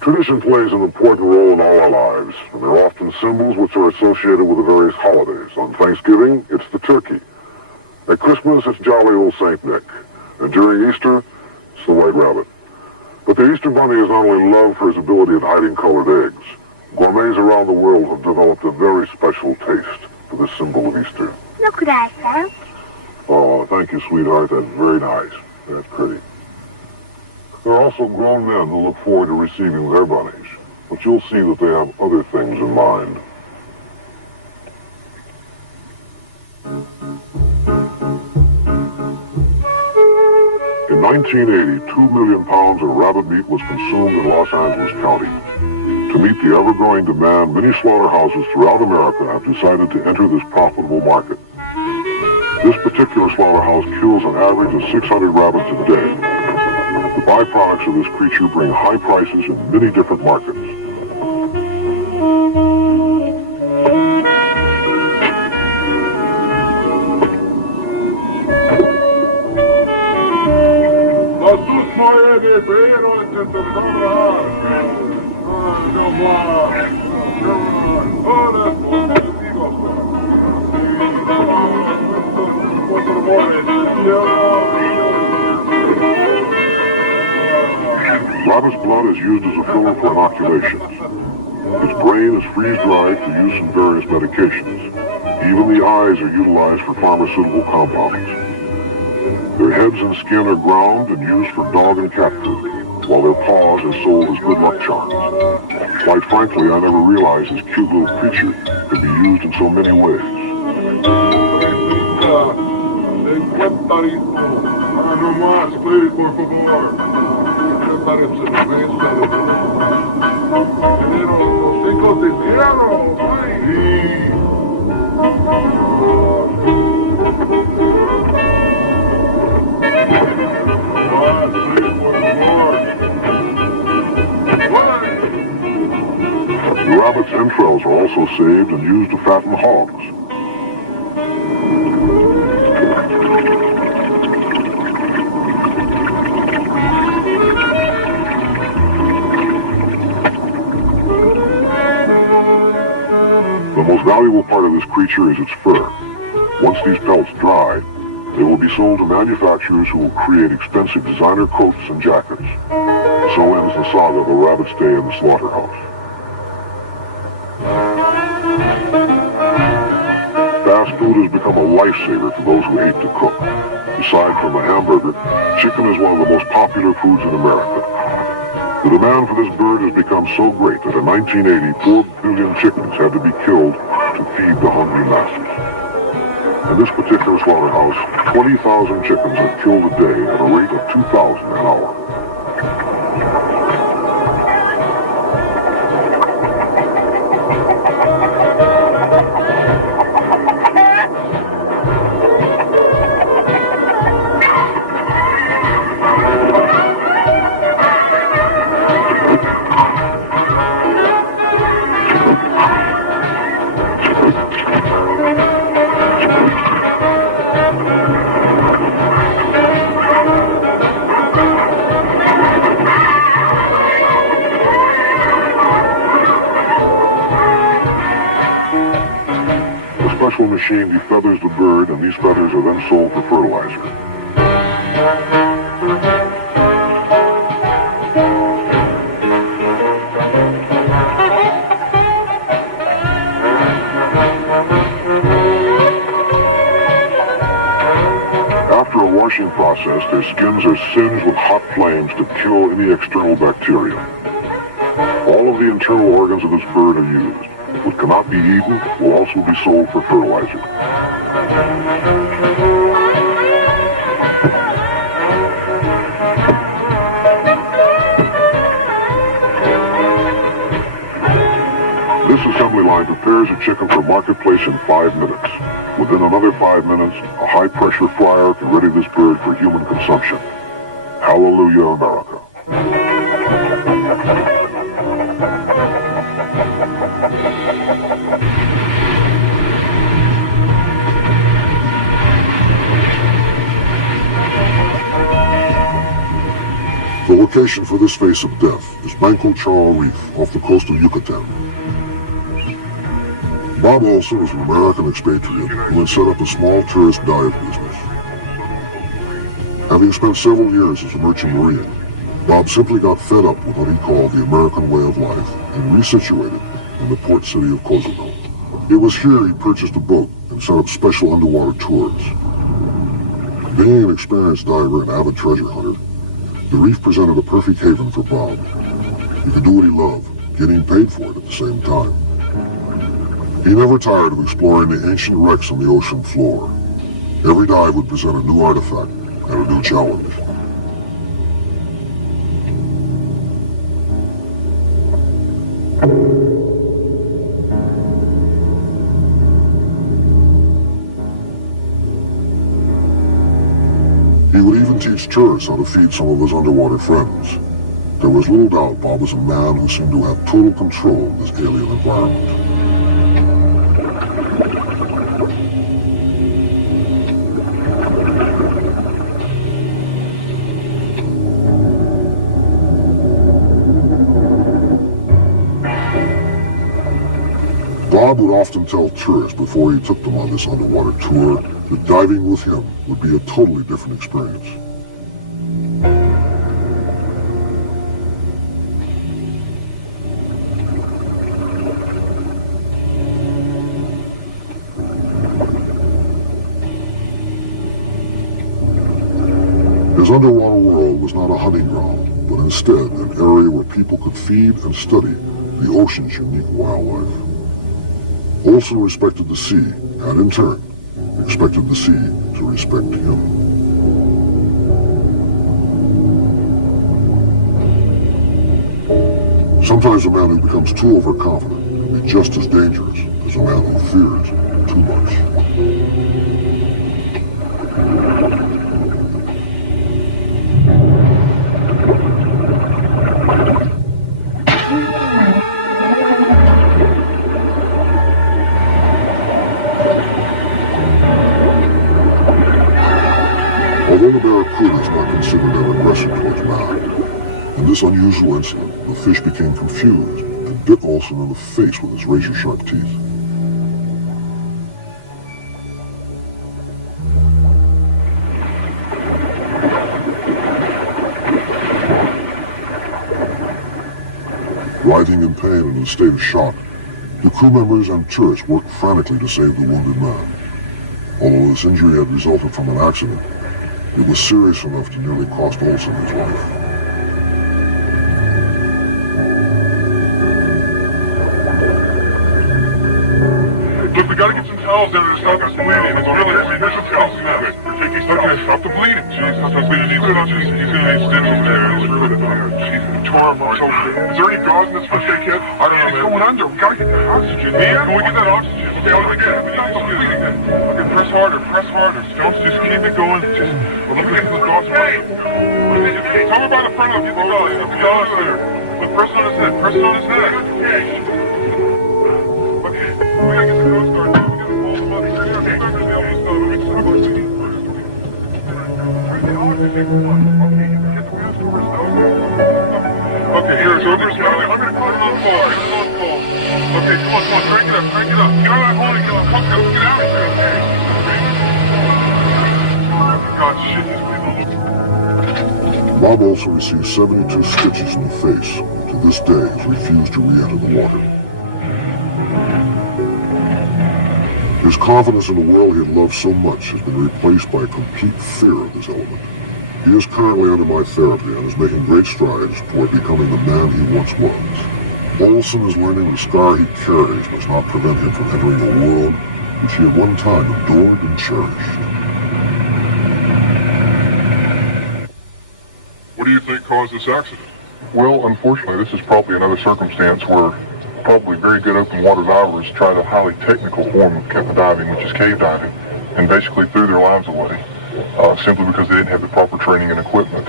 Tradition plays an important role in all our lives, and they're often symbols which are associated with the various holidays. On Thanksgiving, it's the turkey. At Christmas, it's jolly old St. Nick. And during Easter, it's the white rabbit. But the Easter Bunny is not only loved for his ability at hiding colored eggs. Gourmets around the world have developed a very special taste for this symbol of Easter. Look what I found. Oh, thank you, sweetheart. That's very nice. That's pretty. There are also grown men who look forward to receiving their bunnies, but you'll see that they have other things in mind. In 1980, 2 million pounds of rabbit meat was consumed in Los Angeles County. To meet the ever-growing demand, many slaughterhouses throughout America have decided to enter this profitable market. This particular slaughterhouse kills an average of 600 rabbits a day. The byproducts of this creature bring high prices in many different markets. Rabbit's blood is used as a filler for inoculations. Its brain is freeze-dried for use in various medications. Even the eyes are utilized for pharmaceutical compounds. Their heads and skin are ground and used for dog and cat food, while their paws are sold as good luck charms. Quite frankly, I never realized this cute little creature could be used in so many ways. The rabbits entrails are also saved and used to fatten hogs. The most valuable part of this creature is its fur. Once these pelts dry, they will be sold to manufacturers who will create expensive designer coats and jackets. So ends the saga of a rabbit's day in the slaughterhouse. Fast food has become a lifesaver for those who hate to cook. Aside from the hamburger, chicken is one of the most popular foods in America. The demand for this bird has become so great that in 1980, 4 billion chickens had to be killed to feed the hungry masses. In this particular slaughterhouse, 20,000 chickens are killed a day at a rate of 2,000 an hour. Special machine defeathers the bird, and these feathers are then sold for fertilizer. After a washing process, their skins are singed with hot flames to kill any external bacteria. All of the internal organs of this bird are used. What cannot be eaten will also be sold for fertilizer. This assembly line prepares a chicken for marketplace in 5 minutes. Within another 5 minutes, a high-pressure fryer can ready this bird for human consumption. Hallelujah, America. The location for this face of death is Banco Charro Reef off the coast of Yucatan. Bob Olson is an American expatriate who had set up a small tourist dive business. Having spent several years as a merchant marine, Bob simply got fed up with what he called the American way of life and resituated in the port city of Cozumel. It was here he purchased a boat and set up special underwater tours. Being an experienced diver and avid treasure hunter, the reef presented a perfect haven for Bob. He could do what he loved, getting paid for it at the same time. He never tired of exploring the ancient wrecks on the ocean floor. Every dive would present a new artifact and a new challenge. He would even teach tourists how to feed some of his underwater friends. There was little doubt Bob was a man who seemed to have total control of this alien environment. Bob would often tell tourists before he took them on this underwater tour that diving with him would be a totally different experience. His underwater world was not a hunting ground, but instead an area where people could feed and study the ocean's unique wildlife. Olson respected the sea, and in turn, expected the sea to respect him. Sometimes a man who becomes too overconfident can be just as dangerous as a man who fears too much. Hood is not considered an aggressor towards man. In this unusual incident, the fish became confused and bit Olson in the face with his razor-sharp teeth. Writhing in pain and in a state of shock, the crew members and tourists worked frantically to save the wounded man. Although this injury had resulted from an accident, it was serious enough to nearly cost Olson his life. Look, we gotta get some towels there to stop this bleeding. It's really, here's some towels. Take these towels. Okay, stop the bleeding. Jesus, he's gonna need stitches. He's gonna need stitches there. Jesus, tore him so bad. Is there any gauze in this first aid kit? I don't know, man. He's going under. We gotta get that oxygen. Yeah? Can we get that oxygen? Okay, I'll get it. Stop bleeding. Okay, press harder, press harder. Don't just keep it going. Just, well, let me get this gauze. Hey! Tell me about the front of the gauze. The gauze there. Look, press on his head. Press on his head. Okay, we gotta get the Coast Guard. We gotta hold him up. He's not gonna be able to stop. Let me just have oxygen first. Where's the oxygen? Okay, you can get the Coast Guard. Okay, here, so I'm gonna call it on call. Get it on call. Okay, come on, crank it up, crank it up. Get out of that hole and get let's get out of here, okay? God, shit, he's breathing. Bob Olson received 72 stitches in the face. To this day, has refused to re-enter the water. His confidence in the world he had loved so much has been replaced by a complete fear of this element. He is currently under my therapy and is making great strides toward becoming the man he once was. Olson is learning the scar he carries must not prevent him from entering a world which he at one time adored and cherished. What do you think caused this accident? Well, unfortunately, this is probably another circumstance where probably very good open water divers tried a highly technical form of diving, which is cave diving, and basically threw their lives away simply because they didn't have the proper training and equipment.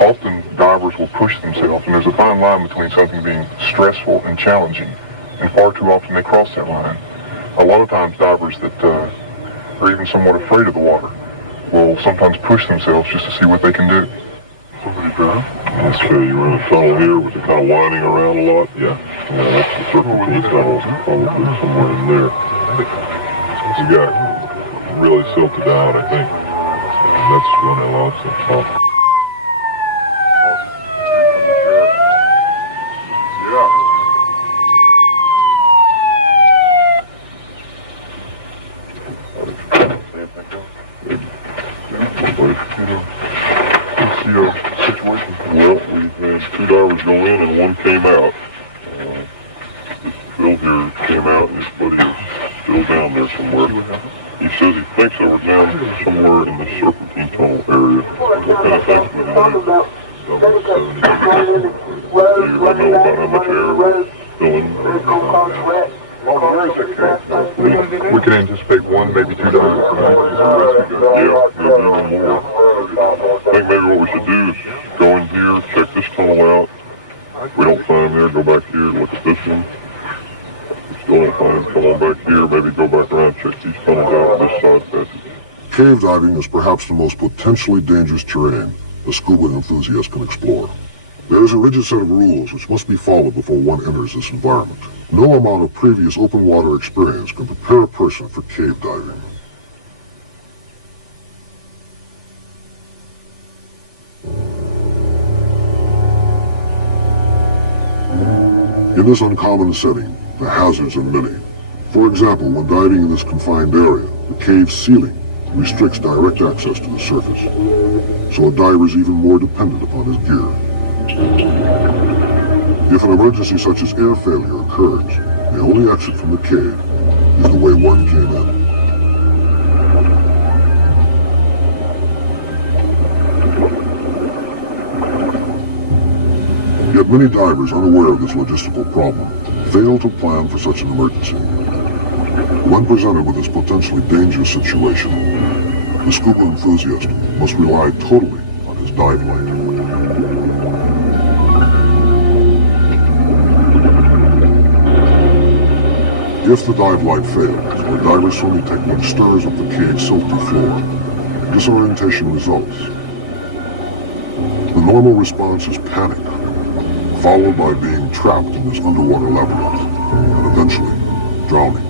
Often divers will push themselves, and there's a fine line between something being stressful and challenging, and far too often they cross that line. A lot of times divers that are even somewhat afraid of the water will sometimes push themselves just to see what they can do. Somebody drowned? That's true. You were in a tunnel here with it kind of winding around a lot? Yeah. Yeah, that's the Circle T tunnel. Probably somewhere in there. You got really silted out, I think. And that's when I lost it. So. Well, we've had 2 divers go in and 1 came out. This Phil here came out and his buddy is still down there somewhere. He says he thinks they were down somewhere in the Serpentine Tunnel area. What kind of things would he know? Do you know about how much air filling? We can anticipate 1, maybe 2 divers tonight. Yeah, maybe even more. I think maybe what we should do is go in here, check this tunnel out. If we don't find him there, go back here and look at this one. If we still don't find him, come on back here, maybe go back around, check these tunnels out on this side passage. Cave diving is perhaps the most potentially dangerous terrain a scuba enthusiast can explore. There is a rigid set of rules which must be followed before one enters this environment. No amount of previous open water experience can prepare a person for cave diving. In this uncommon setting, the hazards are many. For example, when diving in this confined area, the cave ceiling restricts direct access to the surface, so a diver is even more dependent upon his gear. If an emergency such as air failure occurs, the only exit from the cave is the way one came in. Yet many divers, unaware of this logistical problem, fail to plan for such an emergency. When presented with this potentially dangerous situation, the scuba enthusiast must rely totally on his dive light. If the dive light fails, or divers' swimming technique stirs up the cave's silty floor, disorientation results, The normal response is panic, followed by being trapped in this underwater labyrinth, and eventually drowning.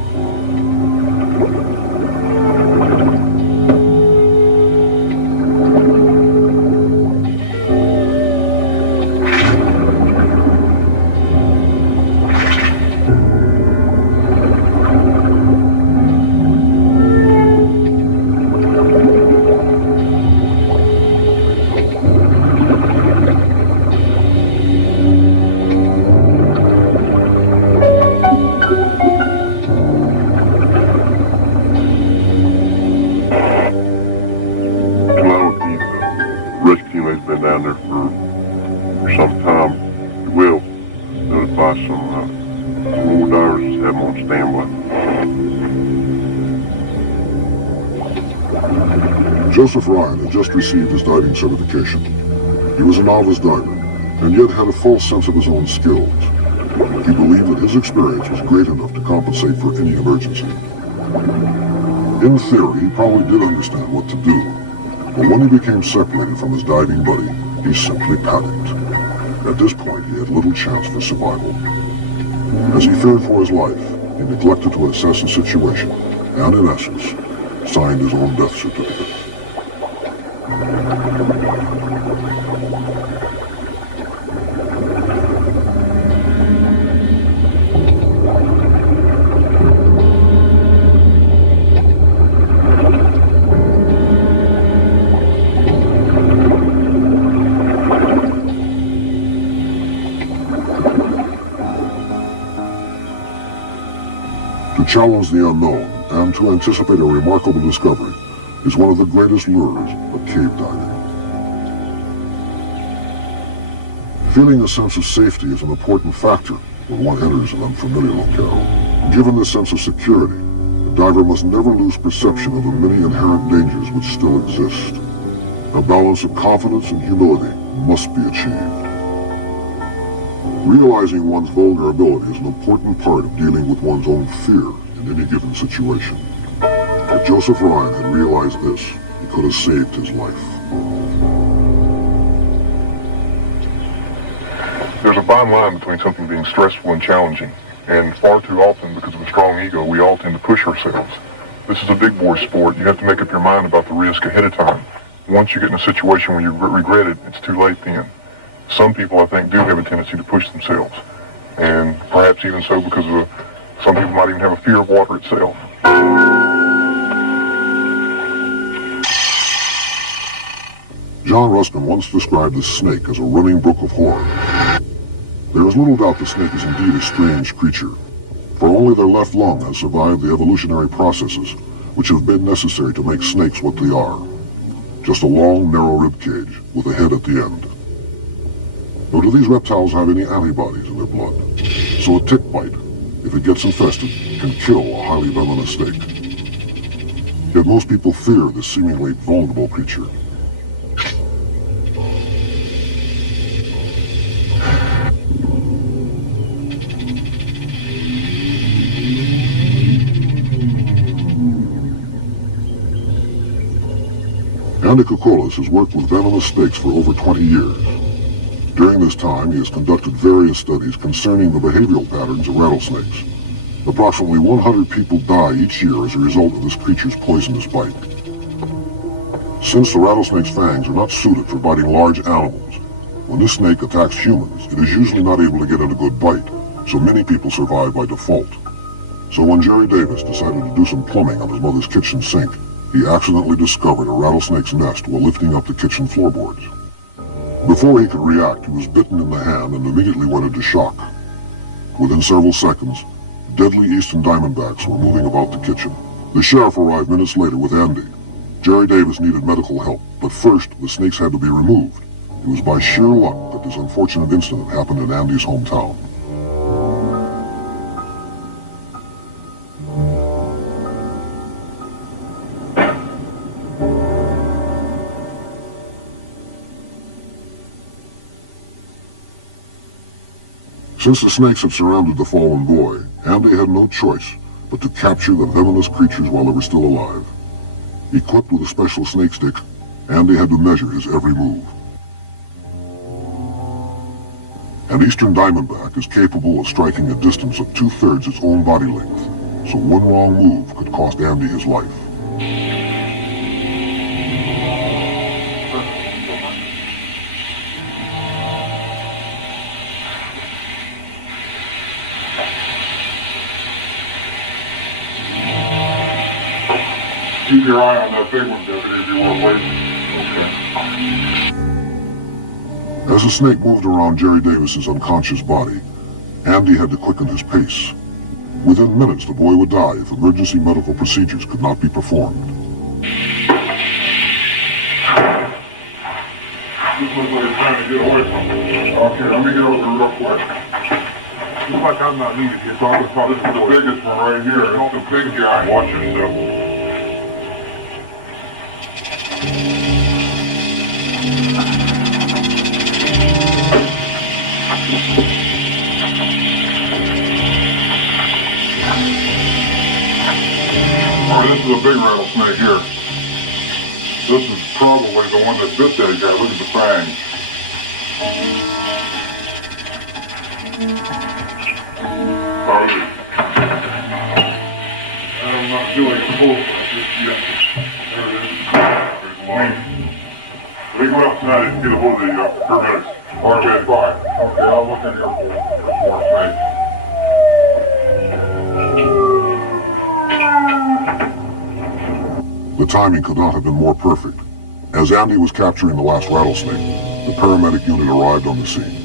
Down there for some time. We will notify some more divers to have them on standby. Joseph Ryan had just received his diving certification. He was a novice diver, and yet had a full sense of his own skills. He believed that his experience was great enough to compensate for any emergency. In theory, he probably did understand what to do, but when he became separated from his diving buddy, he simply panicked. At this point, he had little chance for survival. As he feared for his life, he neglected to assess the situation, and in essence, signed his own death certificate. To challenge the unknown and to anticipate a remarkable discovery is one of the greatest lures of cave diving. Feeling a sense of safety is an important factor when one enters an unfamiliar locale. Given this sense of security, the diver must never lose perception of the many inherent dangers which still exist. A balance of confidence and humility must be achieved. Realizing one's vulnerability is an important part of dealing with one's own fear in any given situation. If Joseph Ryan had realized this, he could have saved his life. There's a fine line between something being stressful and challenging, and far too often, because of a strong ego, we all tend to push ourselves. This is a big boy sport. You have to make up your mind about the risk ahead of time. Once you get in a situation where you regret it, it's too late then. Some people, I think, do have a tendency to push themselves, and perhaps even so because of some people might even have a fear of water itself. John Ruskin once described the snake as a running brook of horror. There is little doubt the snake is indeed a strange creature, for only their left lung has survived the evolutionary processes which have been necessary to make snakes what they are. Just a long, narrow rib cage with a head at the end. Nor do these reptiles have any antibodies in their blood, so a tick bite, if it gets infested, can kill a highly venomous snake. Yet most people fear this seemingly vulnerable creature. Andy Koukoulas has worked with venomous snakes for over 20 years. During this time, he has conducted various studies concerning the behavioral patterns of rattlesnakes. Approximately 100 people die each year as a result of this creature's poisonous bite. Since the rattlesnake's fangs are not suited for biting large animals, when this snake attacks humans, it is usually not able to get in a good bite, so many people survive by default. So when Jerry Davis decided to do some plumbing on his mother's kitchen sink, he accidentally discovered a rattlesnake's nest while lifting up the kitchen floorboards. Before he could react, he was bitten in the hand and immediately went into shock. Within several seconds, deadly eastern diamondbacks were moving about the kitchen. The sheriff arrived minutes later with Andy. Jerry Davis needed medical help, but first the snakes had to be removed. It was by sheer luck that this unfortunate incident happened in Andy's hometown. Since the snakes had surrounded the fallen boy, Andy had no choice but to capture the venomous creatures while they were still alive. Equipped with a special snake stick, Andy had to measure his every move. An eastern diamondback is capable of striking a distance of 2/3 its own body length, so one wrong move could cost Andy his life. Keep your eye on that big one, Deputy, if you will, please. As the snake moved around Jerry Davis's unconscious body, Andy had to quicken his pace. Within minutes, the boy would die if emergency medical procedures could not be performed. This looks like it's trying to get away from me. Okay, let me get over real quick. Looks like I'm not needed here, so I'm gonna talk. This is the biggest one right here. It's the big guy. Watch yourself. Alright, this is a big rattlesnake here. This is probably the one that bit that guy. Look at the fangs. Alright. I'm not doing a full just yet. There it is. There's one. They go out tonight and get a hold of the paramedics. Alright, bye. Okay, I'll look in here for more snakes. The timing could not have been more perfect. As Andy was capturing the last rattlesnake, the paramedic unit arrived on the scene.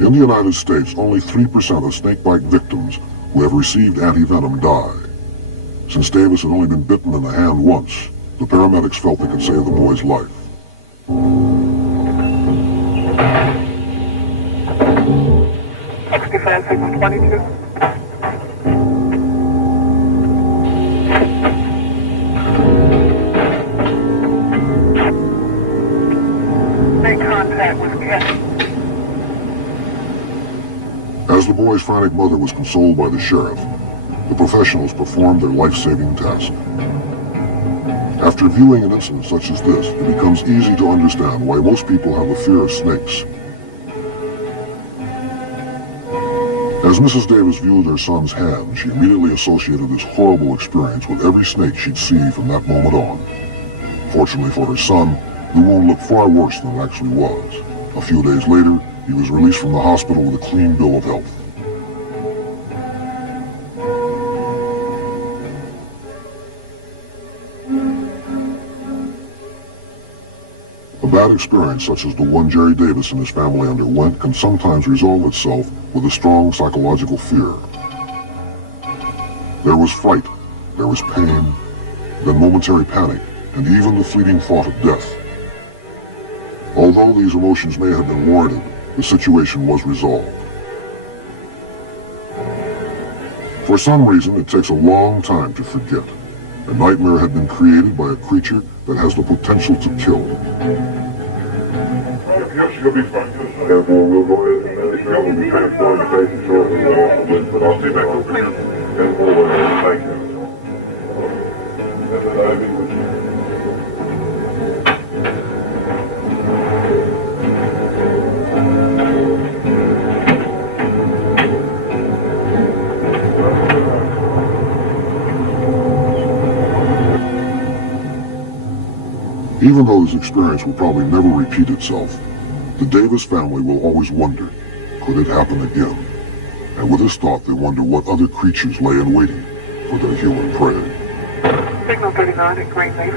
In the United States, only 3% of snakebite victims who have received antivenom die. Since Davis had only been bitten in the hand once, the paramedics felt they could save the boy's life. Defense 622. Make contact with Ken. As the boy's frantic mother was consoled by the sheriff, the professionals performed their life-saving task. After viewing an incident such as this, it becomes easy to understand why most people have a fear of snakes. As Mrs. Davis viewed her son's hand, she immediately associated this horrible experience with every snake she'd see from that moment on. Fortunately for her son, the wound looked far worse than it actually was. A few days later, he was released from the hospital with a clean bill of health. A bad experience such as the one Jerry Davis and his family underwent can sometimes resolve itself with a strong psychological fear. There was fright, there was pain, then momentary panic, and even the fleeting thought of death. Although these emotions may have been warranted, the situation was resolved. For some reason, it takes a long time to forget. A nightmare had been created by a creature that has the potential to kill. Yep, she'll be fine. Therefore, we'll go ahead and we'll be transporting the patient shortly. But I'll see back over here. Thank you. Even though this experience will probably never repeat itself, the Davis family will always wonder, could it happen again? And with this thought, they wonder what other creatures lay in waiting for their human prey. Signal 39 at Greenleaf.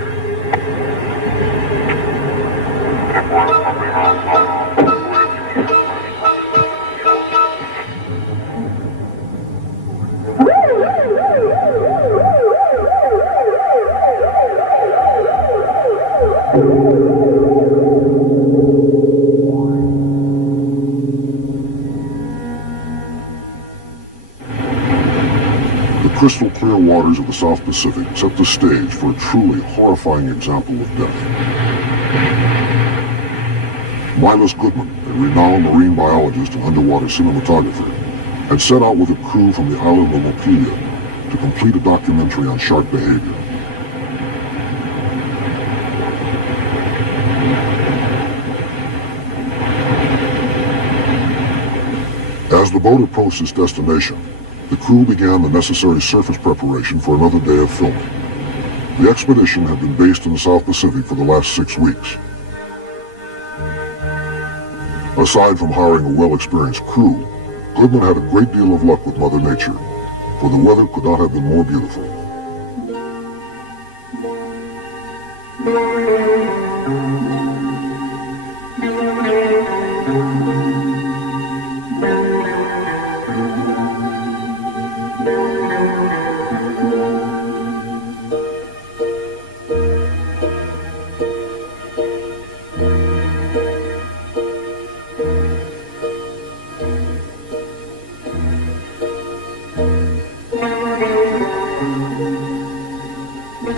The crystal clear waters of the South Pacific set the stage for a truly horrifying example of death. Milos Goodman, a renowned marine biologist and underwater cinematographer, had set out with a crew from the island of Mopilia to complete a documentary on shark behavior. As the boat approached its destination, the crew began the necessary surface preparation for another day of filming. The expedition had been based in the South Pacific for the last 6 weeks. Aside from hiring a well-experienced crew, Goodman had a great deal of luck with Mother Nature, for the weather could not have been more beautiful.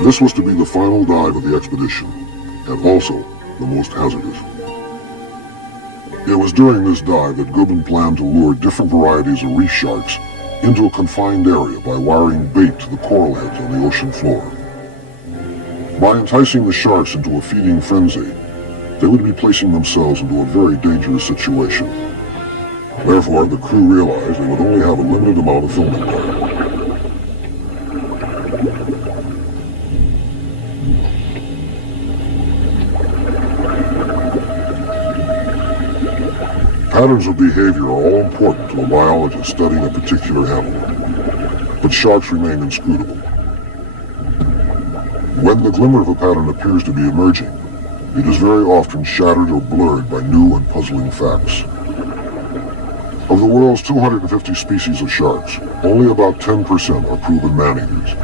This was to be the final dive of the expedition, and also the most hazardous. It was during this dive that Goodman planned to lure different varieties of reef sharks into a confined area by wiring bait to the coral heads on the ocean floor. By enticing the sharks into a feeding frenzy, they would be placing themselves into a very dangerous situation. Therefore, the crew realized they would only have a limited amount of filming time. Patterns of behavior are all important to a biologist studying a particular animal, but sharks remain inscrutable. When the glimmer of a pattern appears to be emerging, it is very often shattered or blurred by new and puzzling facts. Of the world's 250 species of sharks, only about 10% are proven man-eaters.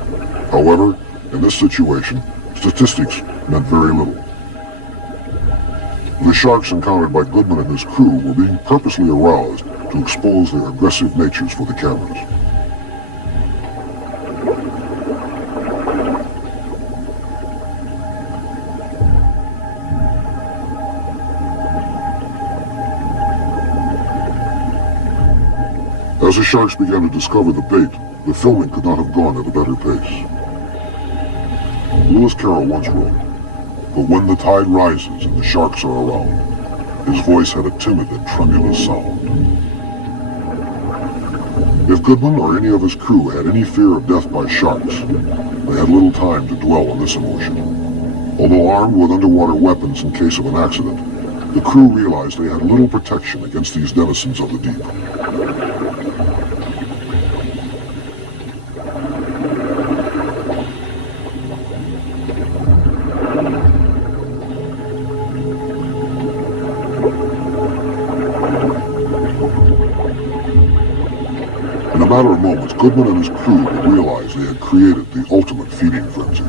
However, in this situation, statistics meant very little. The sharks encountered by Goodman and his crew were being purposely aroused to expose their aggressive natures for the cameras. As the sharks began to discover the bait, the filming could not have gone at a better pace. Lewis Carroll once wrote, "But when the tide rises and the sharks are around, his voice had a timid and tremulous sound." If Goodman or any of his crew had any fear of death by sharks, they had little time to dwell on this emotion. Although armed with underwater weapons in case of an accident, the crew realized they had little protection against these denizens of the deep. In a matter of moments, Goodman and his crew would realize they had created the ultimate feeding frenzy.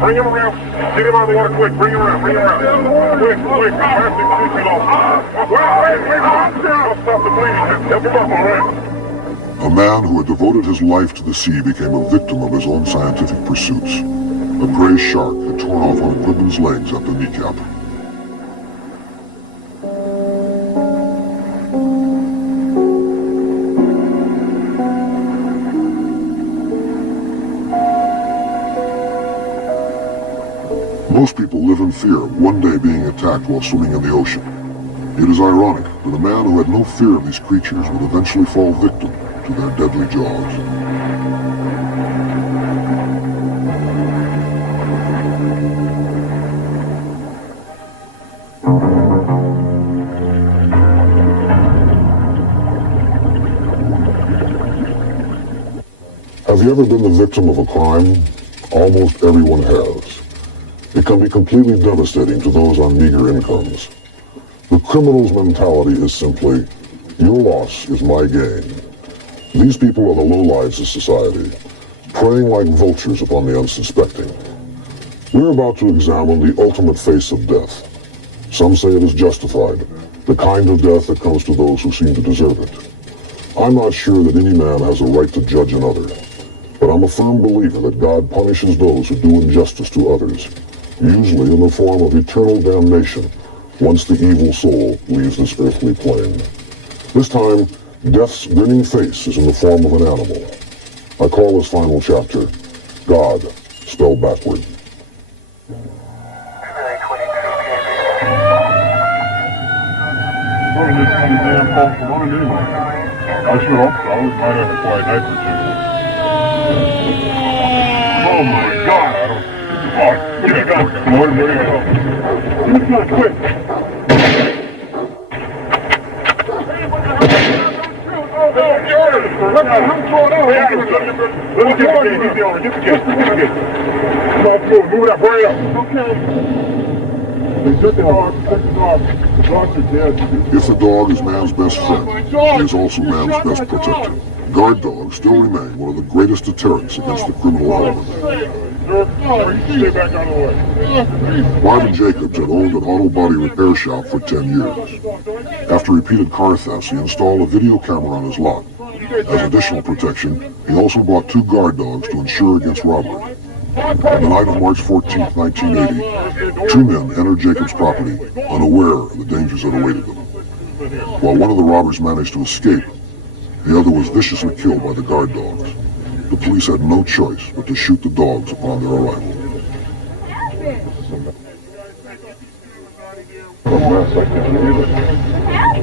Bring him around. Get him out of the water quick. Bring him around. Quick. Plastic tissue lost. Wait. Don't stop the bleeding. Help him up, all right? A man who had devoted his life to the sea became a victim of his own scientific pursuits. A gray shark had torn off one of Goodman's legs at the kneecap. Most people live in fear of one day being attacked while swimming in the ocean. It is ironic that a man who had no fear of these creatures would eventually fall victim to their deadly jaws. Have you ever been the victim of a crime? Almost everyone has. It can be completely devastating to those on meager incomes. The criminal's mentality is simply, your loss is my gain. These people are the lowlives of society, preying like vultures upon the unsuspecting. We're about to examine the ultimate face of death. Some say it is justified, the kind of death that comes to those who seem to deserve it. I'm not sure that any man has a right to judge another, but I'm a firm believer that God punishes those who do injustice to others, usually in the form of eternal damnation once the evil soul leaves this earthly plane. This time, death's grinning face is in the form of an animal. I call this final chapter, God, spelled backward. Well, this kind of damn false alarm anyway. I sure hope so. We might have a quiet night or two. Oh my God! I don't... Oh, get it done. Lord, where you go? Get it done, quick! Let's get the owner. Get the kid. Come on, move it up. Hurry up. Okay. Shut the dog. Shut the dog. The dogs are dead. If the dog is man's best friend, he is also man's best protector. Guard dogs still remain one of the greatest deterrents against the criminal element. Stay back out of the way. Marvin Jacobs had owned an auto body repair shop for 10 years. After repeated car thefts, he installed a video camera on his lot. As additional protection, he also bought 2 guard dogs to ensure against robbery. On the night of March 14, 1980, 2 men entered Jacobs' property, unaware of the dangers that awaited them. While one of the robbers managed to escape, the other was viciously killed by the guard dogs. The police had no choice but to shoot the dogs upon their arrival.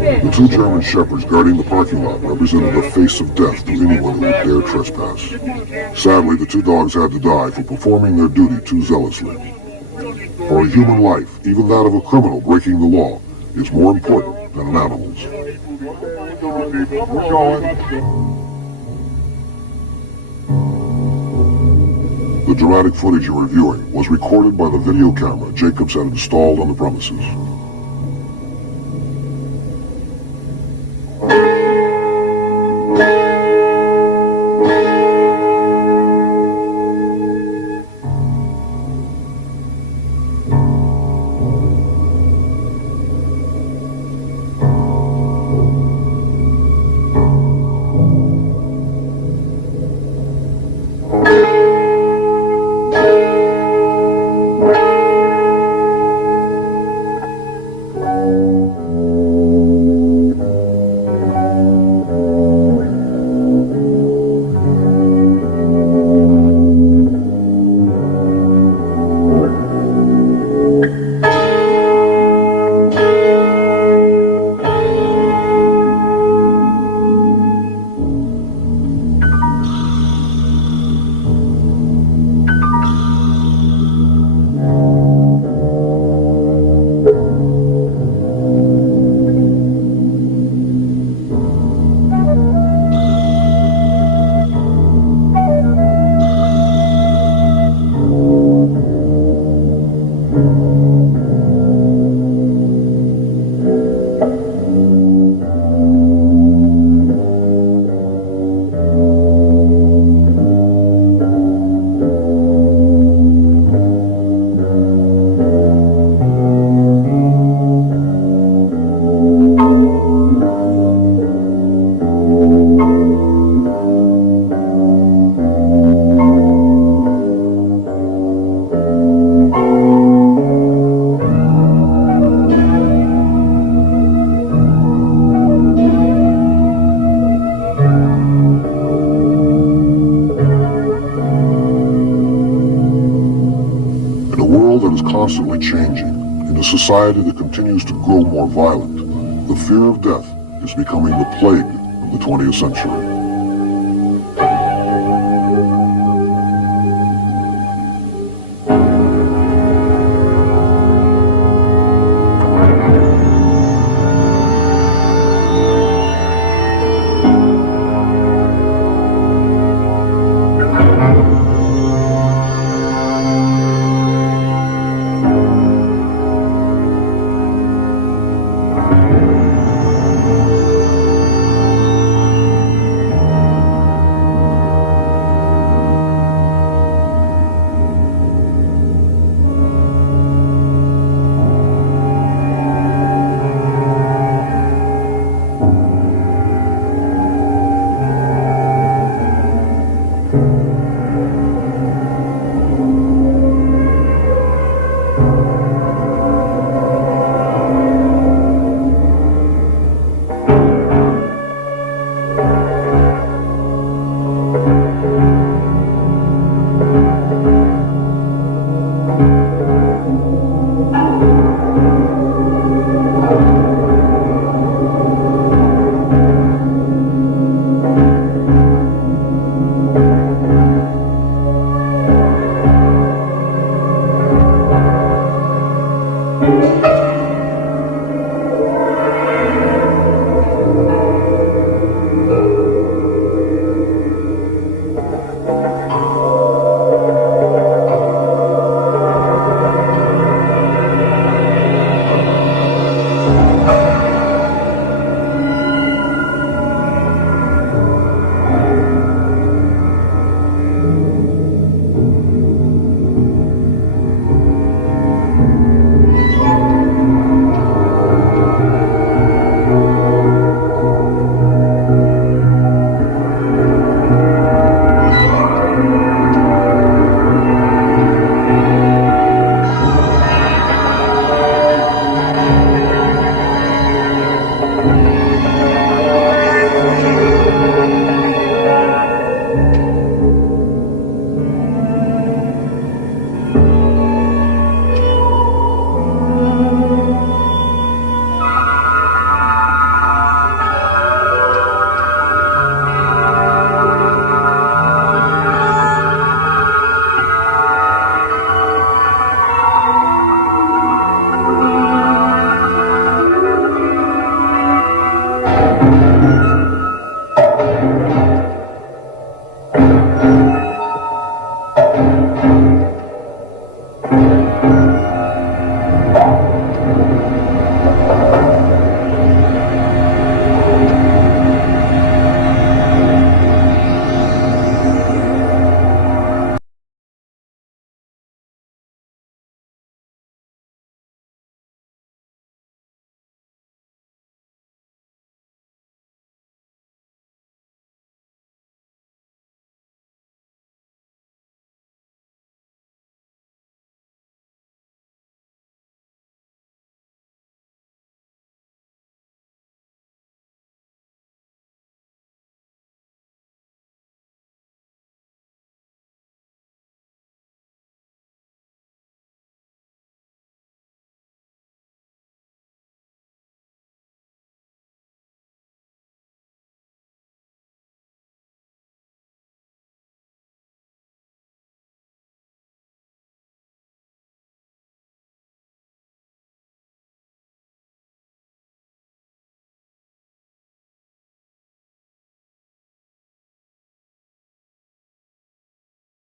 The 2 German shepherds guarding the parking lot represented the face of death to anyone who would dare trespass. Sadly, the 2 dogs had to die for performing their duty too zealously. For a human life, even that of a criminal breaking the law, is more important than an animal's. The dramatic footage you're reviewing was recorded by the video camera Jacobs had installed on the premises. Constantly changing, in a society that continues to grow more violent, The fear of death is becoming the plague of the 20th century.